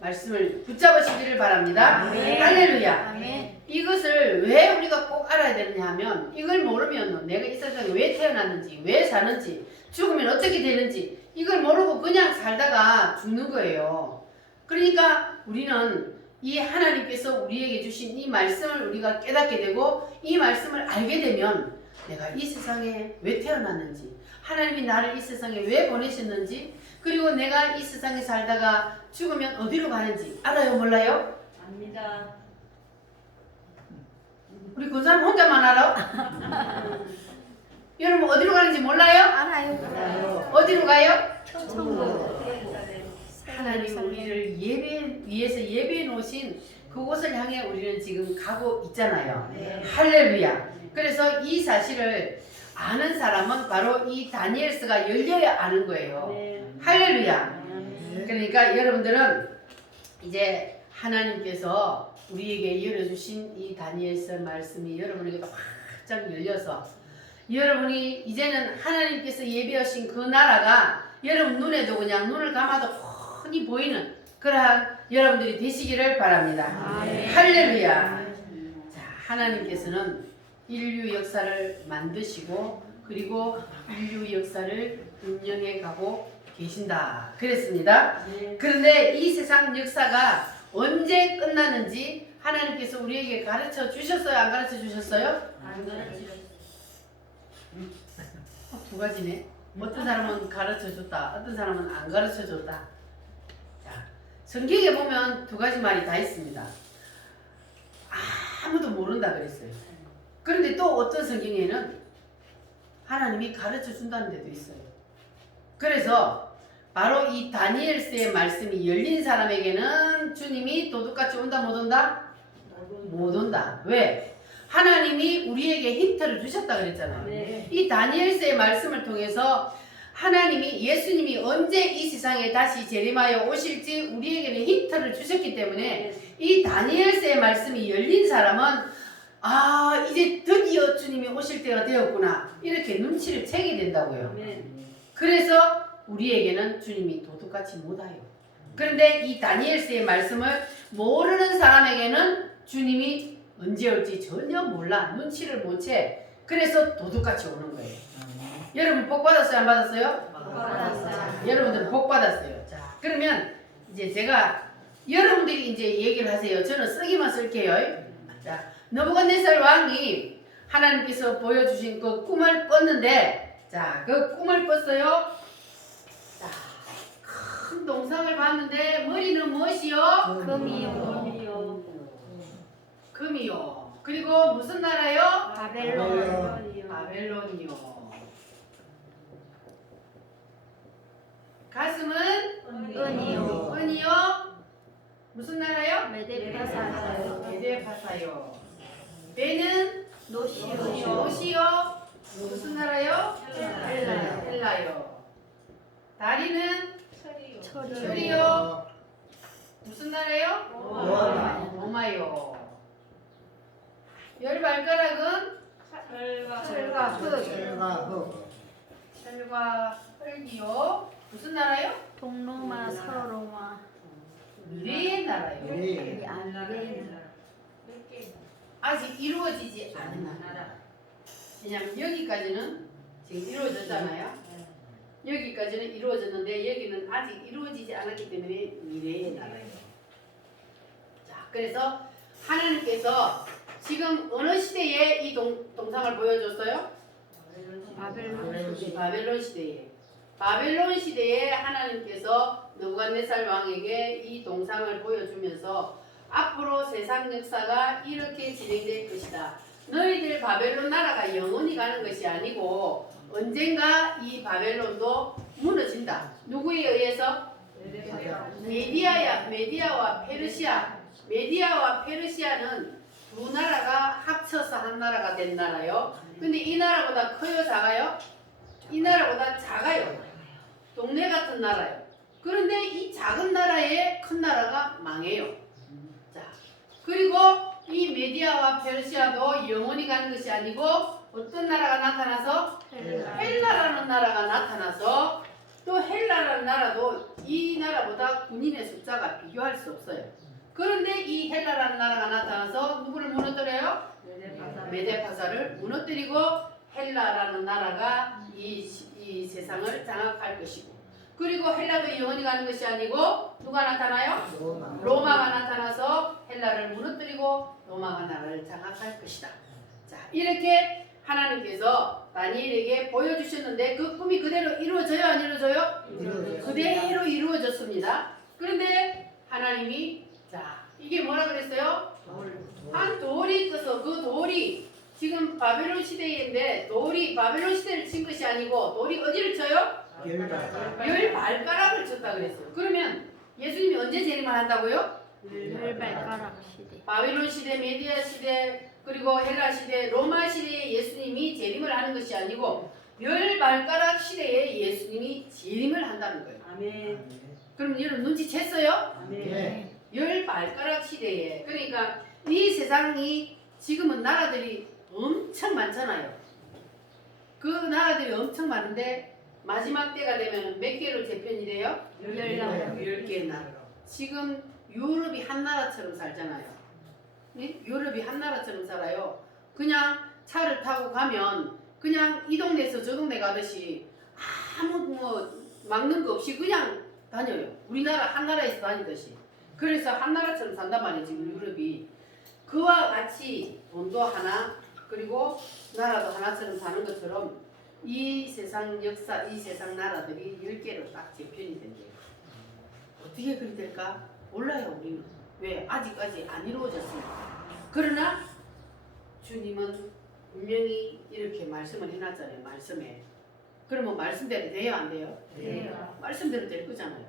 말씀을 붙잡으시기를 바랍니다. 아멘. 할렐루야. 아멘. 이것을 왜 우리가 꼭 알아야 되느냐 하면 이걸 모르면 내가 이 세상에 왜 태어났는지, 왜 사는지, 죽으면 어떻게 되는지 이걸 모르고 그냥 살다가 죽는 거예요. 그러니까 우리는 이 하나님께서 우리에게 주신 이 말씀을 우리가 깨닫게 되고 이 말씀을 알게 되면 내가 이 세상에 왜 태어났는지, 하나님이 나를 이 세상에 왜 보내셨는지, 그리고 내가 이 세상에 살다가 죽으면 어디로 가는지 알아요, 몰라요? 압니다. 우리 그 사람 혼자만 알아? 여러분 어디로 가는지 몰라요? 알아요. 어디로 가요? 천국. 하나님 우리를 위해서 예배해 놓으신 그곳을 향해 우리는 지금 가고 있잖아요. 네. 할렐루야. 그래서 이 사실을 아는 사람은 바로 이 다니엘서가 열려야 아는 거예요. 할렐루야. 그러니까 여러분들은 이제 하나님께서 우리에게 열어주신 이 다니엘서 말씀이 여러분에게도 활짝 열려서 여러분이 이제는 하나님께서 예비하신 그 나라가 여러분 눈에도 그냥 눈을 감아도 훤히 보이는 그러한 여러분들이 되시기를 바랍니다. 아멘. 할렐루야. 자, 하나님께서는 인류 역사를 만드시고 그리고 인류 역사를 운영해 가고 계신다. 그랬습니다. 그런데 이 세상 역사가 언제 끝나는지 하나님께서 우리에게 가르쳐 주셨어요? 안 가르쳐 주셨어요? 두 가지네. 어떤 사람은 가르쳐 줬다. 어떤 사람은 안 가르쳐 줬다. 자, 성경에 보면 두 가지 말이 다 있습니다. 아무도 모른다 그랬어요. 그런데 또 어떤 성경에는 하나님이 가르쳐 준다는 데도 있어요. 그래서 바로 이 다니엘서의 말씀이 열린 사람에게는 주님이 도둑같이 온다 못 온다? 못 온다. 왜? 하나님이 우리에게 힌트를 주셨다 그랬잖아요. 네. 이 다니엘서의 말씀을 통해서 하나님이 예수님이 언제 이 세상에 다시 재림하여 오실지 우리에게는 힌트를 주셨기 때문에 이 다니엘서의 말씀이 열린 사람은 이제 드디어 주님이 오실 때가 되었구나 이렇게 눈치를 채게 된다고요. 그래서 우리에게는 주님이 도둑같이 못 와요. 그런데 이 다니엘서의 말씀을 모르는 사람에게는 주님이 언제 올지 전혀 몰라. 눈치를 못 채. 그래서 도둑같이 오는 거예요. 여러분 복 받았어요? 안 받았어요? 받았어요. 여러분들은 복 받았어요. 자, 그러면 이제 제가 여러분들이 이제 얘기를 하세요. 저는 쓰기만 쓸게요. 자, 느부갓네살 왕이 하나님께서 보여주신 그 꿈을 꿨는데, 자, 그 꿈을 꿨어요. 자, 큰 동상을 봤는데 머리는 무엇이요? 금이요. 금이요. 그리고 무슨 나라요? 바벨론. 바벨론이요. 가슴은 은이요. 은이요. 무슨 나라요? 메데파사요. 메데파사요. 배는 노시요. 옷이요. 무슨 나라요? 헬라요. 헬라요. 다리는 철이요. 철이요. 무슨 나라요? 로마. 로마요. 열 발가락은 철과 흙. 철과 흙이요. 무슨 나라요? 동로마 서로마. 미래의 나라요. 우리 아니래. 아직 이루어지지 않은 나라. 왜냐면 여기까지는 지금 이루어졌잖아요. 여기까지는 이루어졌는데 여기는 아직 이루어지지 않았기 때문에 미래의 나라예요. 자, 그래서 하나님께서 지금 어느 시대에 이 동상을 보여줬어요? 바벨론 시대. 바벨론 시대에. 바벨론 시대에 하나님께서 느부갓네살 왕에게 이 동상을 보여주면서 앞으로 세상 역사가 이렇게 진행될 것이다. 너희들 바벨론 나라가 영원히 가는 것이 아니고 언젠가 이 바벨론도 무너진다. 누구에 의해서? 메디아와 페르시아. 메디아와 페르시아는 두 나라가 합쳐서 한 나라가 된 나라요. 근데 이 나라보다 커요, 작아요? 이 나라보다 작아요. 동네 같은 나라요. 그런데 이 작은 나라에 큰 나라가 망해요. 자, 그리고 이 메디아와 페르시아도 영원히 가는 것이 아니고 어떤 나라가 나타나서 헬라라는 나라가 나타나서 또 헬라라는 나라도 이 나라보다 군인의 숫자가 비교할 수 없어요. 그런데 이 헬라라는 나라가 나타나서 누구를 무너뜨려요? 메데파사를 무너뜨리고 헬라라는 나라가 이 세상을 장악할 것이고, 그리고 헬라도 영원히 가는 것이 아니고 누가 나타나요? 로마가 나타나서 헬라를 무너뜨리고 로마가 나라를 장악할 것이다. 자, 이렇게 하나님께서 다니엘에게 보여주셨는데 그 꿈이 그대로 이루어져요, 안 이루어져요? 그대로 이루어졌습니다. 그런데 하나님이, 자, 이게 뭐라 그랬어요? 한 돌이 떠서 그 돌이 지금 바벨론 시대인데 돌이 바벨론 시대를 친 것이 아니고 돌이 어디를 쳐요? 열 발가락을 쳤다 그랬어요. 그러면 예수님이 언제 재림을 한다고요? 열 발가락 시대. 바벨론 시대, 메디아 시대, 그리고 헬라 시대, 로마 시대에 예수님이 재림을 하는 것이 아니고 열 발가락 시대에 예수님이 재림을 한다는 거예요. 아멘. 그럼 여러분 눈치챘어요? 아멘. 열 발가락 시대에, 그러니까 이 세상이 지금은 나라들이 엄청 많잖아요. 그 나라들이 엄청 많은데 마지막 때가 되면 몇 개로 재편이 돼요? 10개 나라. 지금 유럽이 한 나라처럼 살잖아요. 네? 유럽이 한 나라처럼 살아요. 그냥 차를 타고 가면 그냥 이 동네에서 저 동네 가듯이 아무 뭐 막는 거 없이 그냥 다녀요. 우리나라 한 나라에서 다니듯이. 그래서 한 나라처럼 산단 말이에요. 지금 유럽이. 그와 같이 돈도 하나, 그리고 나라도 하나처럼 사는 것처럼 이 세상 역사, 이 세상 나라들이 10개로 딱 재편이 된대요. 어떻게 그리 될까? 몰라요, 우리는. 왜? 아직까지 안 이루어졌으니까. 그러나 주님은 분명히 이렇게 말씀을 해놨잖아요. 말씀에. 그러면 말씀대로 돼요, 안 돼요? 돼요. 말씀대로 될 거잖아요.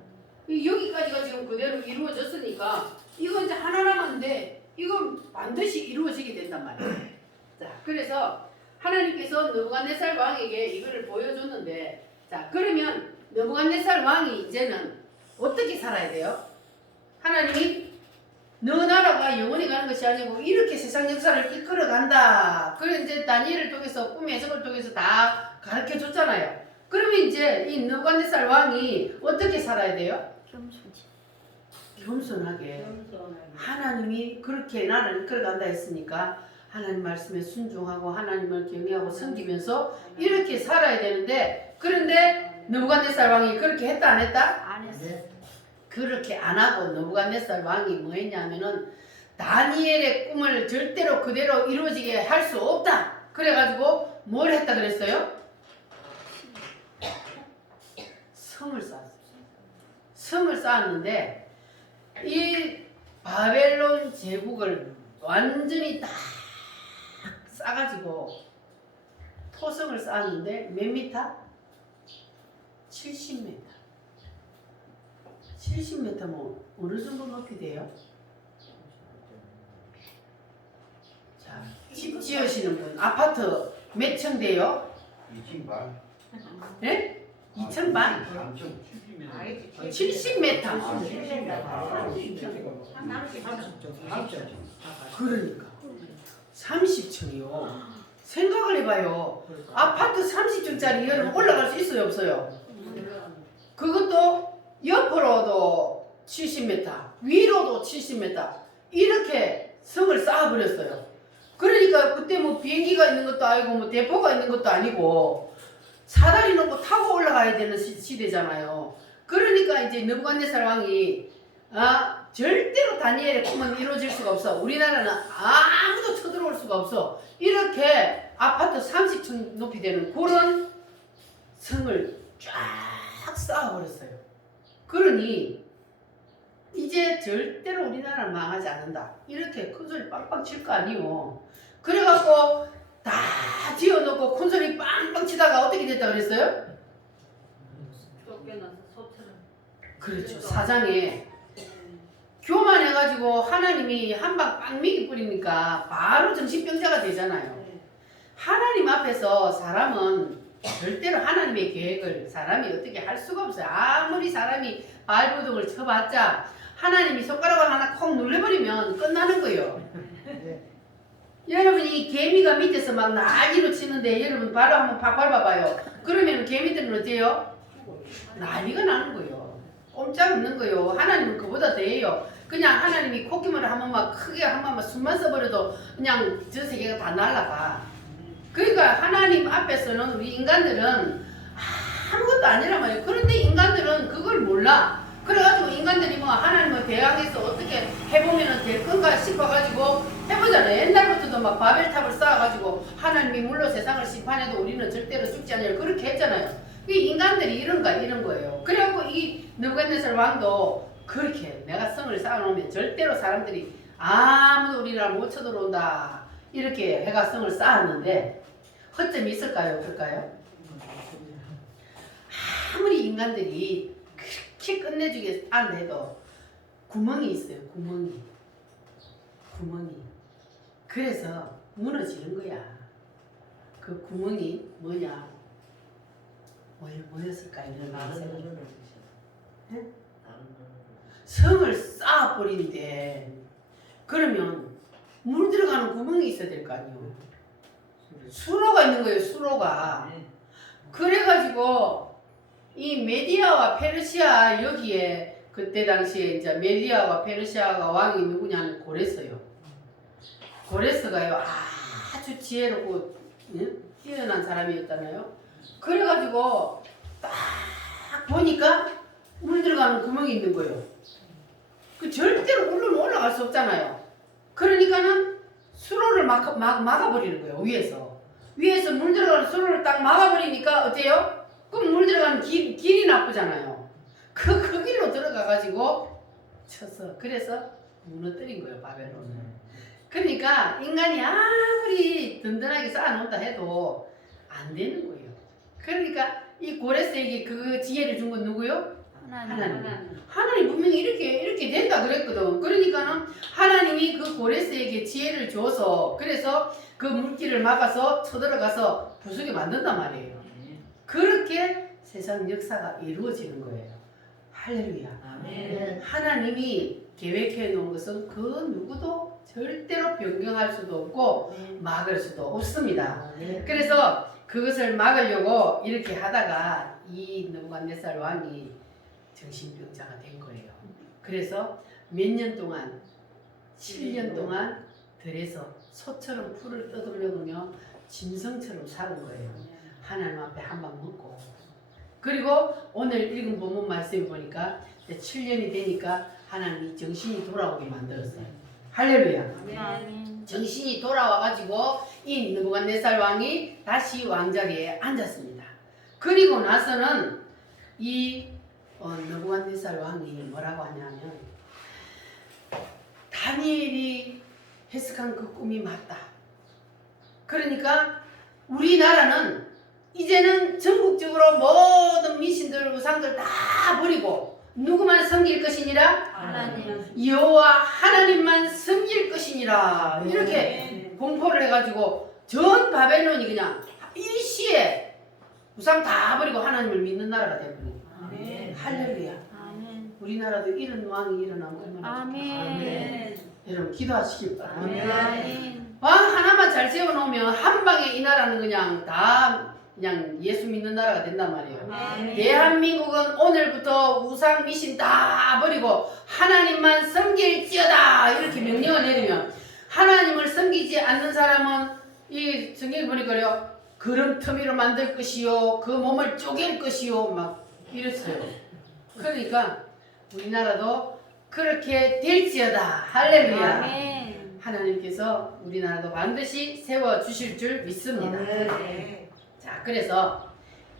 여기까지가 지금 그대로 이루어졌으니까 이건 이제 하나 남았는데 이건 반드시 이루어지게 된단 말이에요. 자, 그래서 하나님께서 느부갓네살 왕에게 이거를 보여줬는데, 자, 그러면 느부갓네살 왕이 이제는 어떻게 살아야 돼요? 하나님이 너 나라가 영원히 가는 것이 아니고 이렇게 세상 역사를 이끌어 간다. 그래 이제 다니엘을 통해서 꿈의 해석을 통해서 다 가르쳐 줬잖아요. 그러면 이제 이 느부갓네살 왕이 어떻게 살아야 돼요? 겸손하게. 하나님이 그렇게 나를 이끌어 간다 했으니까 하나님 말씀에 순종하고 하나님을 경외하고 섬기면서 이렇게 살아야 되는데, 그런데 느부갓네살 왕이 그렇게 했다 안 했다? 안 했어요. 그렇게 안 하고 느부갓네살 왕이 뭐 했냐면은 다니엘의 꿈을 절대로 그대로 이루어지게 할 수 없다. 그래가지고 뭘 했다 그랬어요? 성을 쌓았어요. 성을 쌓았는데 이 바벨론 제국을 완전히 딱 싸가지고 토성을 쌓았는데 몇 미터? 70m. 70m면 어느 정도 높이 돼요? 자, 집 지으시는 분 아파트 몇 층 돼요? 2층 반. 네? 2층 반? 70m. 그러니까 30층이요. 생각을 해봐요. 아파트 30층짜리 여러분 올라갈 수 있어요, 없어요? 그것도 옆으로도 70m, 위로도 70m 이렇게 성을 쌓아버렸어요. 그러니까 그때 뭐 비행기가 있는 것도 아니고 뭐 대포가 있는 것도 아니고 사다리 놓고 타고 올라가야 되는 시대잖아요. 그러니까 이제 느부갓네살 왕이 절대로 다니엘의 꿈은 이루어질 수가 없어. 우리나라는 아무도 쳐들어올 수가 없어. 이렇게 아파트 30층 높이 되는 그런 성을 쫙 쌓아버렸어요. 그러니 이제 절대로 우리나라는 망하지 않는다. 이렇게 큰 소리 빵빵 칠 거 아니요. 그래갖고 다 지어놓고 큰 소리 빵빵 치다가 어떻게 됐다 그랬어요? 쫓겨나서 소처럼. 그렇죠. 사장에 교만해가지고 하나님이 한 방 빵미기 뿌리니까 바로 정신병자가 되잖아요. 하나님 앞에서 사람은 절대로 하나님의 계획을 사람이 어떻게 할 수가 없어요. 아무리 사람이 발버둥을 쳐봤자 하나님이 손가락을 하나 콕 눌러버리면 끝나는 거예요. 여러분이 개미가 밑에서 막 난리로 치는데 여러분 발로 한번 팍 밟아봐요. 그러면 개미들은 어때요? 난리가 나는 거예요. 꼼짝 없는 거예요. 하나님은 그보다 더해요. 그냥 하나님이 콧기물을 한 번만 크게 한 번만 숨만 써버려도 그냥 저 세계가 다 날아가. 그러니까 하나님 앞에서는 우리 인간들은 아무것도 아니란 말이에요. 그런데 인간들은 그걸 몰라. 그래가지고 인간들이 뭐 하나님을 대항해서 어떻게 해보면 될 건가 싶어가지고 해보잖아요. 옛날부터도 막 바벨탑을 쌓아가지고 하나님이 물로 세상을 심판해도 우리는 절대로 죽지 않냐고 그렇게 했잖아요. 이 인간들이 이런 거예요. 그래갖고 이 느부갓네살 왕도 그렇게 내가 성을 쌓아놓으면 절대로 사람들이 아무도 우리나라 못 쳐들어온다 이렇게 해가 성을 쌓았는데 허점이 있을까요? 없을까요? 아무리 인간들이 그렇게 끝내주게 안 해도 구멍이 있어요. 구멍이. 그래서 무너지는 거야. 그 구멍이 뭐냐? 뭐였을까요? 네? 성을 쌓아버린데 그러면 물 들어가는 구멍이 있어야 될 거 아니에요. 수로가 있는 거예요. 수로가. 그래가지고 이 메디아와 페르시아 여기에 그때 당시에 이제 메디아와 페르시아가 왕이 누구냐면 고레스요. 고레스가요 아주 지혜롭고 뛰어난 사람이었잖아요. 그래가지고 딱 보니까 물 들어가는 구멍이 있는 거예요. 그 절대로 물로 올라갈 수 없잖아요. 그러니까는 수로를 막아버리는 거예요. 위에서 물 들어가는 수로를 딱 막아버리니까 어때요? 그럼 물 들어가는 길이 나쁘잖아요. 그 길로 들어가가지고 쳐서 그래서 무너뜨린 거예요. 바벨론을. 그러니까 인간이 아무리 든든하게 쌓아놓는다 해도 안 되는 거예요. 그러니까 이 고레스에게 그 지혜를 준 건 누구요? 하나님 분명히 이렇게 된다 그랬거든. 그러니까는 하나님이 그 고레스에게 지혜를 줘서 그래서 그 물길을 막아서 쳐들어가서 부수게 만든단 말이에요. 그렇게 세상 역사가 이루어지는 거예요. 할렐루야. 아멘. 하나님이 계획해 놓은 것은 그 누구도 절대로 변경할 수도 없고 막을 수도 없습니다. 그래서 그것을 막으려고 이렇게 하다가 이 느부갓네살 왕이 정신병자가 된 거예요. 그래서 몇 년 동안 7년 동안 들에서 소처럼 풀을 떠돌려보며 짐승처럼 사는 거예요. 하나님 앞에 한 방 먹고. 그리고 오늘 읽은 본문 말씀을 보니까 7년이 되니까 하나님이 정신이 돌아오게 만들었어요. 할렐루야. 정신이 돌아와가지고 이 느부갓네살 왕이 다시 왕자리에 앉았습니다. 그리고 나서는 이 느부갓네살 왕이 뭐라고 하냐면 다니엘이 해석한 그 꿈이 맞다. 그러니까 우리나라는 이제는 전국적으로 모든 미신들 우상들 다 버리고 누구만 섬길 것이니라? 하나님. 여호와 하나님만 섬길 것이니라. 이렇게 공포를 해가지고 전 바벨론이 그냥 일시에 우상 다 버리고 하나님을 믿는 나라가 되버린. 할렐루야. 아멘. 우리나라도 이런 왕이 일어나면 얼마나 아멘. 여러분 기도하시길 바랍니다. 아멘. 왕 하나만 잘 세워놓으면 한 방에 이 나라는 그냥 다 그냥 예수 믿는 나라가 된단 말이에요. 아멘. 대한민국은 오늘부터 우상 미신 다 버리고 하나님만 섬길지어다 이렇게 명령을 내리면 하나님을 섬기지 않는 사람은 이 성경에 보니까요 그름터미로 만들 것이요 그 몸을 쪼갤 것이요 막 이랬어요. 그러니까 우리나라도 그렇게 될지어다. 할렐루야. 아멘. 하나님께서 우리나라도 반드시 세워주실 줄 믿습니다. 자, 그래서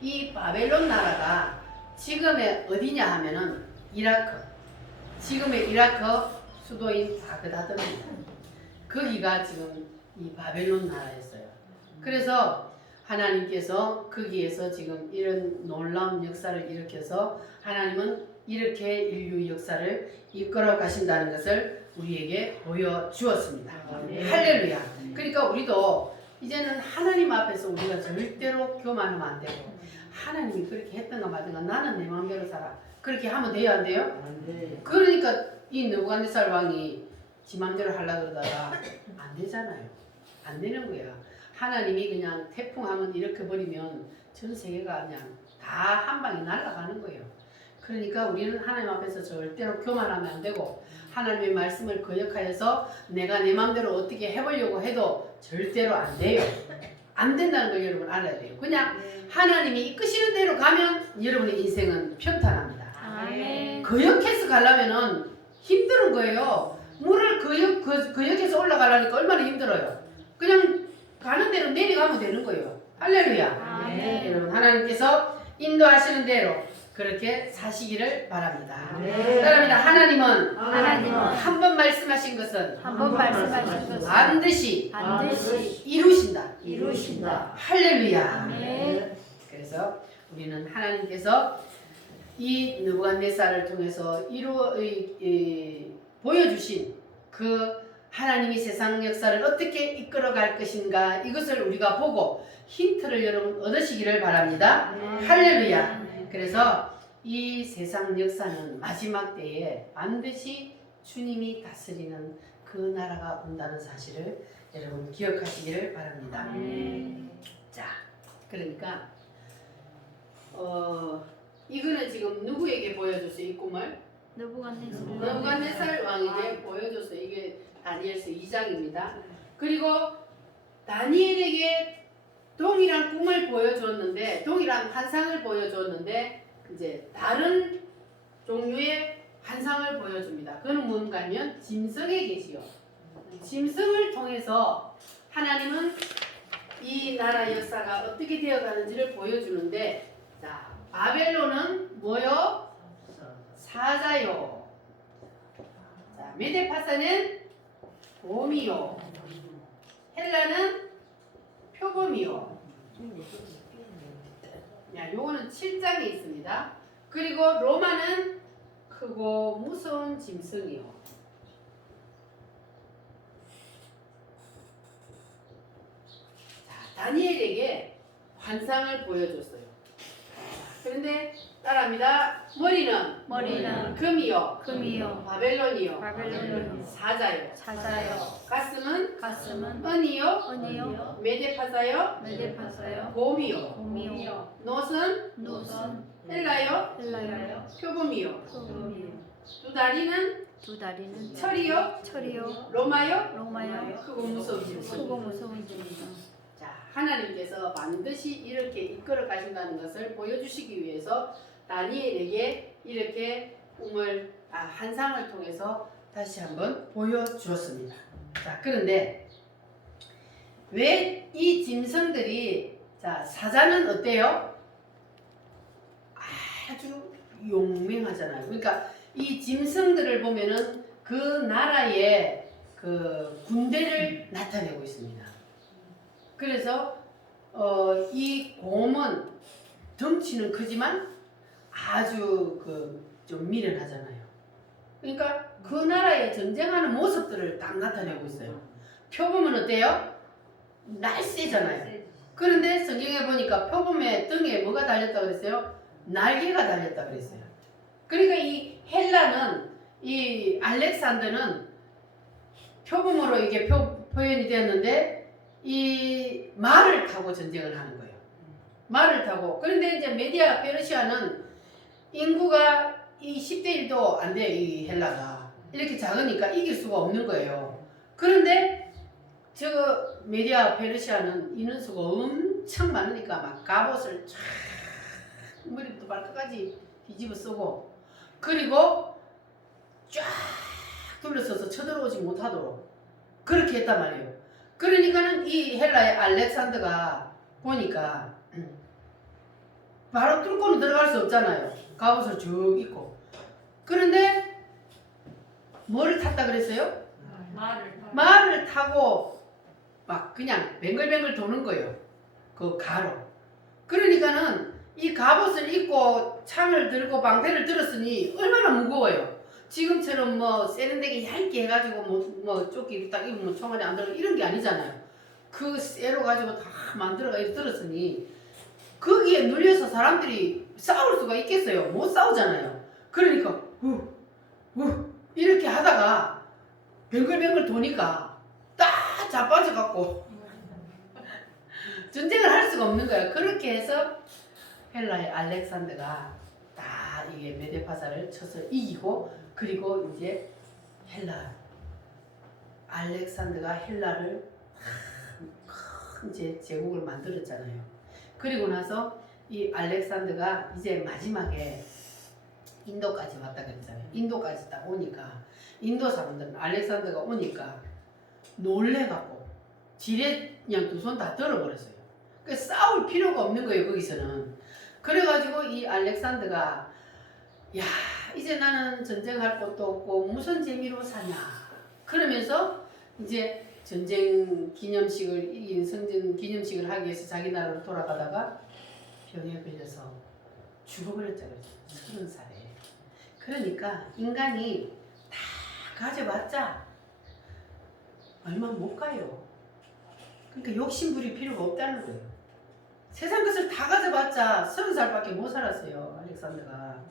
이 바벨론 나라가 지금의 어디냐 하면은 이라크, 지금의 이라크 수도인 바그다드입니다. 거기가 지금 이 바벨론 나라였어요. 그래서 하나님께서 거기에서 지금 이런 놀라운 역사를 일으켜서 하나님은 이렇게 인류 역사를 이끌어 가신다는 것을 우리에게 보여주었습니다. 할렐루야. 그러니까 우리도 이제는 하나님 앞에서 우리가 절대로 교만하면 안 되고, 하나님이 그렇게 했던가 말든가 나는 내 마음대로 살아, 그렇게 하면 돼요, 안 돼요? 그러니까 이 느부갓네살 왕이 지 마음대로 하려고 그러다가 안 되잖아요. 안 되는 거야. 하나님이 그냥 태풍하면 이렇게 버리면 전 세계가 그냥 다 한 방에 날아가는 거예요. 그러니까 우리는 하나님 앞에서 절대로 교만하면 안 되고, 하나님의 말씀을 거역하여서 내가 내 마음대로 어떻게 해보려고 해도 절대로 안 돼요. 안 된다는 걸 여러분 알아야 돼요. 그냥 하나님이 이끄시는 대로 가면 여러분의 인생은 평탄합니다. 아멘. 거역해서 가려면은 힘든 거예요. 물을 거역해서 올라가려니까 얼마나 힘들어요. 그냥 가는 대로 내려가면 되는 거예요. 할렐루야. 아멘. 여러분, 하나님께서 인도하시는 대로 그렇게 사시기를 바랍니다. 아멘. 따라합니다. 하나님은 하나님은 한 번 말씀하신 것은 한 번 말씀하신 것을 반드시 반드시 이루신다. 이루신다. 할렐루야. 아멘. 그래서 우리는 하나님께서 이 느부갓네살을 통해서 보여주신 그 하나님이 세상 역사를 어떻게 이끌어갈 것인가, 이것을 우리가 보고 힌트를 여러분 얻으시기를 바랍니다. 할렐루야. 그래서 이 세상 역사는 마지막 때에 반드시 주님이 다스리는 그 나라가 온다는 사실을 여러분 기억하시기를 바랍니다. 자, 그러니까 이거는 지금 누구에게 보여줬어요? 이 꿈을? 느부갓네살 왕에게 보여줬어요. 이게 다니엘서 2장입니다. 그리고 다니엘에게 동일한 꿈을 보여줬는데, 동일한 환상을 보여줬는데 이제 다른 종류의 환상을 보여줍니다. 그는 뭔가 하면 짐승의 계시요. 짐승을 통해서 하나님은 이 나라 역사가 어떻게 되어가는지를 보여주는데, 자, 바벨론은 뭐요? 사자요. 자, 메데파사는 곰이요. 헬라는 표범이요. 야, 요거는 7장에 있습니다. 그리고 로마는 크고 무서운 짐승이요. 자, 다니엘에게 환상을 보여줬어요. 그런데 따라합니다. 머리는 금이요. 바벨론이요. 사자요. 가슴은 은이요. 메데파사요. 곰이요. 놋은 헬라요. 표범이요. 두 다리는 철이요. 로마요. 크고 무서운 짐승. 자, 하나님께서 반드시 이렇게 이끌어 가신다는 것을 보여주시기 위해서 다니엘에게 이렇게 꿈을 환상을 통해서 다시 한번 보여주었습니다. 자, 그런데 왜 이 짐승들이, 자, 사자는 어때요? 아주 용맹하잖아요. 그러니까 이 짐승들을 보면은 그 나라의 그 군대를 나타내고 있습니다. 그래서 이 곰은 덩치는 크지만 아주 좀 미련하잖아요. 그러니까 그 나라에 전쟁하는 모습들을 딱 나타내고 있어요. 표범은 어때요? 날쌔잖아요. 그런데 성경에 보니까 표범의 등에 뭐가 달렸다고 그랬어요? 날개가 달렸다고 그랬어요. 그러니까 이 헬라는, 이 알렉산더는 표범으로 이게 표현이 되었는데 이 말을 타고 전쟁을 하는 거예요. 말을 타고. 그런데 이제 메디아 페르시아는 인구가 이 10대 1도 안 돼요. 이 헬라가 이렇게 작으니까 이길 수가 없는 거예요. 그런데 저 메디아 페르시아는 인원수가 엄청 많으니까 막 갑옷을 쫙 머리부터 발끝까지 뒤집어 쓰고, 그리고 쫙 둘러서서 쳐들어오지 못하도록 그렇게 했단 말이에요. 그러니까는 이 헬라의 알렉산더가 보니까 바로 뚫고는 들어갈 수 없잖아요. 갑옷을 쭉 입고. 그런데 뭐를 탔다 그랬어요? 말을 타고 막 그냥 뱅글뱅글 도는 거예요. 그 가로. 그러니까는 이 갑옷을 입고 창을 들고 방패를 들었으니 얼마나 무거워요. 지금처럼 뭐 세련되게 얇게 해가지고 뭐 조끼 딱 입으면 총알이 안 들어 이런 게 아니잖아요. 그 쇠로 가지고 다 만들어가 들었으니 거기에 눌려서 사람들이 싸울 수가 있겠어요. 못 싸우잖아요. 그러니까 이렇게 하다가 뱅글뱅글 도니까 딱 자빠져갖고 전쟁을 할 수가 없는 거야. 그렇게 해서 헬라의 알렉산더가 다 이게 메데파사를 쳐서 이기고, 그리고 이제 알렉산더가 헬라를 큰 이제 제국을 만들었잖아요. 그리고 나서 이 알렉산더가 이제 마지막에 인도까지 왔다 그랬잖아요. 인도까지 딱 오니까 인도 사람들은 알렉산더가 오니까 놀래갖고 지뢰 그냥 두 손 다 들어버렸어요. 그 싸울 필요가 없는 거예요, 거기서는. 그래가지고 이 알렉산더가 야, 이제 나는 전쟁할 것도 없고 무슨 재미로 사냐 그러면서 이제 전쟁 기념식을 이긴 성전 기념식을 하기 위해서 자기 나라로 돌아가다가 병에 걸려서 죽어버렸잖아요. 30살에. 그러니까 인간이 다 가져봤자 얼마 못 가요. 그러니까 욕심 부릴 필요가 없다는 거예요. 세상 것을 다 가져봤자 30살밖에 못 살았어요, 알렉산더가.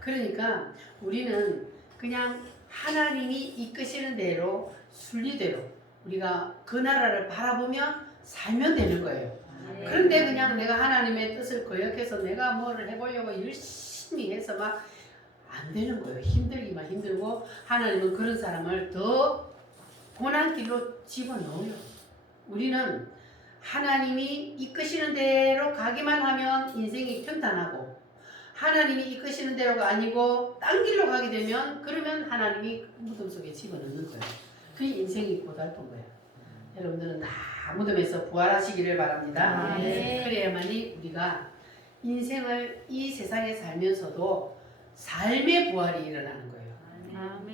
그러니까 우리는 그냥 하나님이 이끄시는 대로 순리대로 우리가 그 나라를 바라보며 살면 되는 거예요. 그런데 그냥 내가 하나님의 뜻을 거역해서 내가 뭐를 해보려고 열심히 해서 막 안 되는 거예요. 힘들기만 힘들고 하나님은 그런 사람을 더 고난길로 집어넣어요. 우리는 하나님이 이끄시는 대로 가기만 하면 인생이 평탄하고, 하나님이 이끄시는 대로가 아니고 딴 길로 가게 되면 그러면 하나님이 무덤 속에 집어넣는 거예요. 그 인생이 고달픈 거예요. 여러분들은 다 무덤에서 부활하시기를 바랍니다. 그래야만이 우리가 인생을 이 세상에 살면서도 삶의 부활이 일어나는 거예요.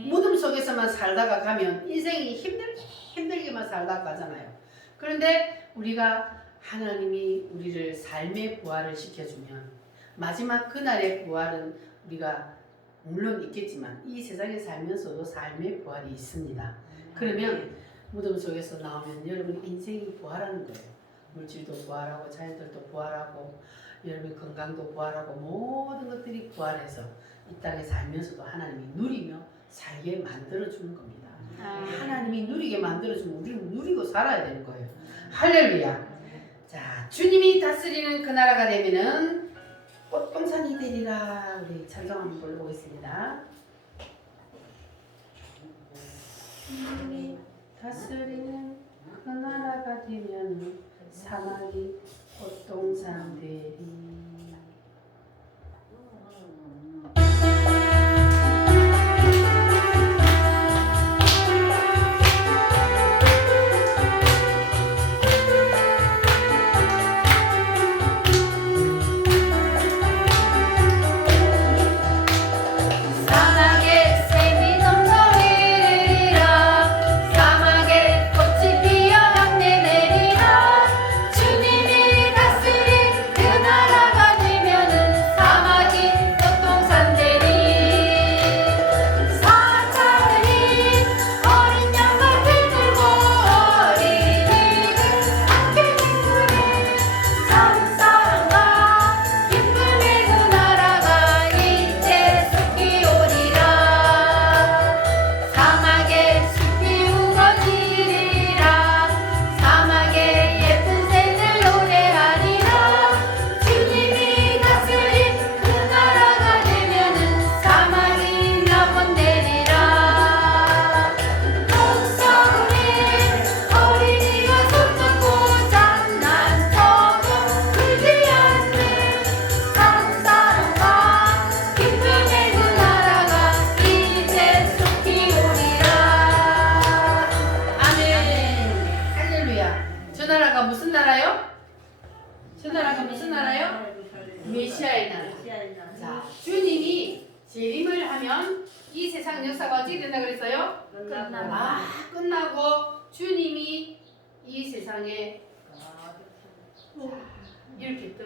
무덤 속에서만 살다가 가면 인생이 힘들게만 살다가 가잖아요. 그런데 우리가 하나님이 우리를 삶의 부활을 시켜주면 마지막 그날의 부활은 우리가 물론 있겠지만 이 세상에 살면서도 삶의 부활이 있습니다. 그러면 무덤 속에서 나오면 여러분 인생이 부활하는 거예요. 물질도 부활하고 자연들도 부활하고 여러분 건강도 부활하고 모든 것들이 부활해서 이 땅에 살면서도 하나님이 누리며 살게 만들어주는 겁니다. 하나님이 누리게 만들어주면 우리는 누리고 살아야 되는 거예요. 할렐루야. 자, 주님이 다스리는 그 나라가 되면은 꽃동산이 되리라. 우리 찬송 한번 불러보겠습니다. 주님이 다스리는 그 나라가 되면 사막이 꽃동산 되리. 재림을 하면 이 세상 역사가 어떻게 된다 그랬어요? 끝나고 주님이 이 세상에 이렇게 또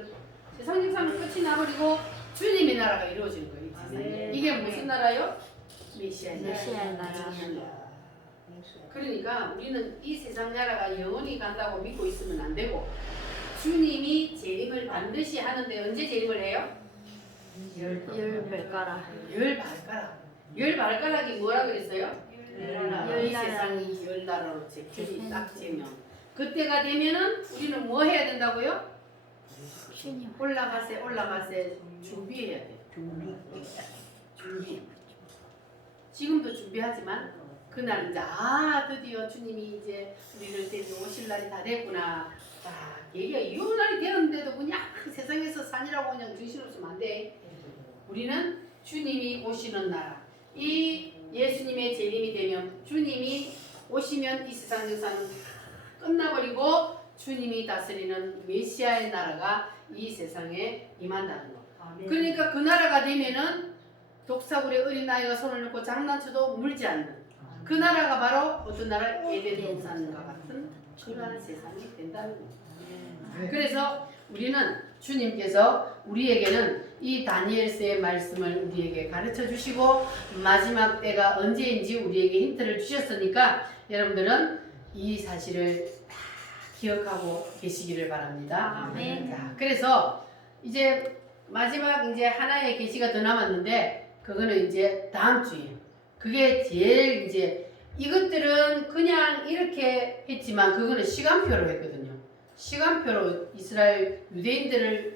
세상 역사는 끝이 나버리고 주님의 나라가 이루어지는 거예요. 이 세상에. 네. 이게 무슨 나라요? 메시아의 메시아의 나라. 그러니까 우리는 이 세상 나라가 영원히 간다고 믿고 있으면 안 되고 주님이 재림을 반드시 하는데 언제 재림을 해요? 열 발가락. 열 발가락이 뭐라 그랬어요? 열 이 세상이 열 나라로 균이 딱 재면 그때가 되면은 우리는 뭐 해야 된다고요? 주님. 올라가세 준비해야 돼. 준비. 지금도 준비하지만 그날 이제 드디어 주님이 이제 우리를 데리고 오실 날이 다 됐구나. 얘기가 이 날이 되었는데도 그냥 세상에서 산이라고 그냥 정신없으면 안 돼. 우리는 주님이 오시는 나라. 이 예수님의 재림이 되면 주님이 오시면 이 세상 역사는 끝나버리고 주님이 다스리는 메시아의 나라가 이 세상에 임한다는 거. 그러니까 그 나라가 되면은 독사굴에 어린아이가 손을 넣고 장난쳐도 물지 않는 그 나라가 바로 어떤 나라? 에덴 동산과 같은 그러한 세상이 된다는 거. 그래서 우리는 주님께서 우리에게는 이 다니엘서의 말씀을 우리에게 가르쳐 주시고 마지막 때가 언제인지 우리에게 힌트를 주셨으니까 여러분들은 이 사실을 다 기억하고 계시기를 바랍니다. 아멘. 자, 그래서 이제 마지막 이제 하나의 계시가 더 남았는데 그거는 이제 다음 주에 그게 제일 이제 이것들은 그냥 이렇게 했지만 그거는 시간표로 했거든요. 시간표로 이스라엘 유대인들에게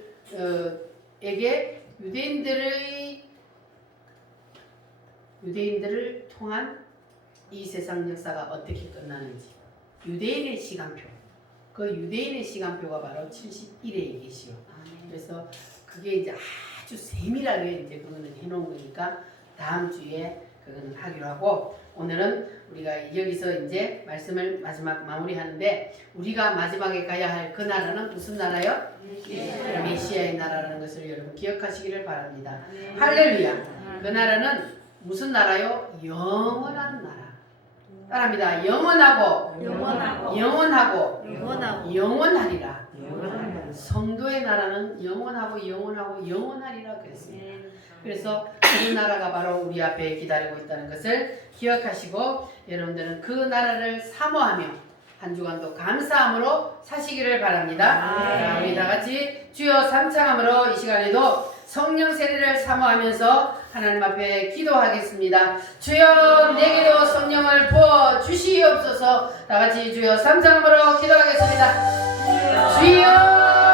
유대인들을 통한 이 세상 역사가 어떻게 끝나는지 유대인의 시간표 그 유대인의 시간표가 바로 71회의 계시요. 그래서 그게 이제 아주 세밀하게 이제 그거는 해놓은 거니까 다음 주에 그거는 하기로 하고 오늘은 우리가 여기서 이제 말씀을 마지막 마무리하는데 우리가 마지막에 가야 할 그 나라는 무슨 나라요? 메시아의 나라라는 것을 여러분 기억하시기를 바랍니다. 할렐루야. 그 나라는 무슨 나라요? 영원한 나라. 따라합니다. 영원하고 영원하리라. 성도의 나라는 영원하고 영원하리라 그랬습니다. 그래서 그 나라가 바로 우리 앞에 기다리고 있다는 것을 기억하시고 여러분들은 그 나라를 사모하며 한 주간도 감사함으로 사시기를 바랍니다. 자, 우리 다 같이 주여 삼창함으로 이 시간에도 성령 세례를 사모하면서 하나님 앞에 기도하겠습니다. 주여 내게도 성령을 부어 주시옵소서. 다 같이 주여 삼창함으로 기도하겠습니다. 주여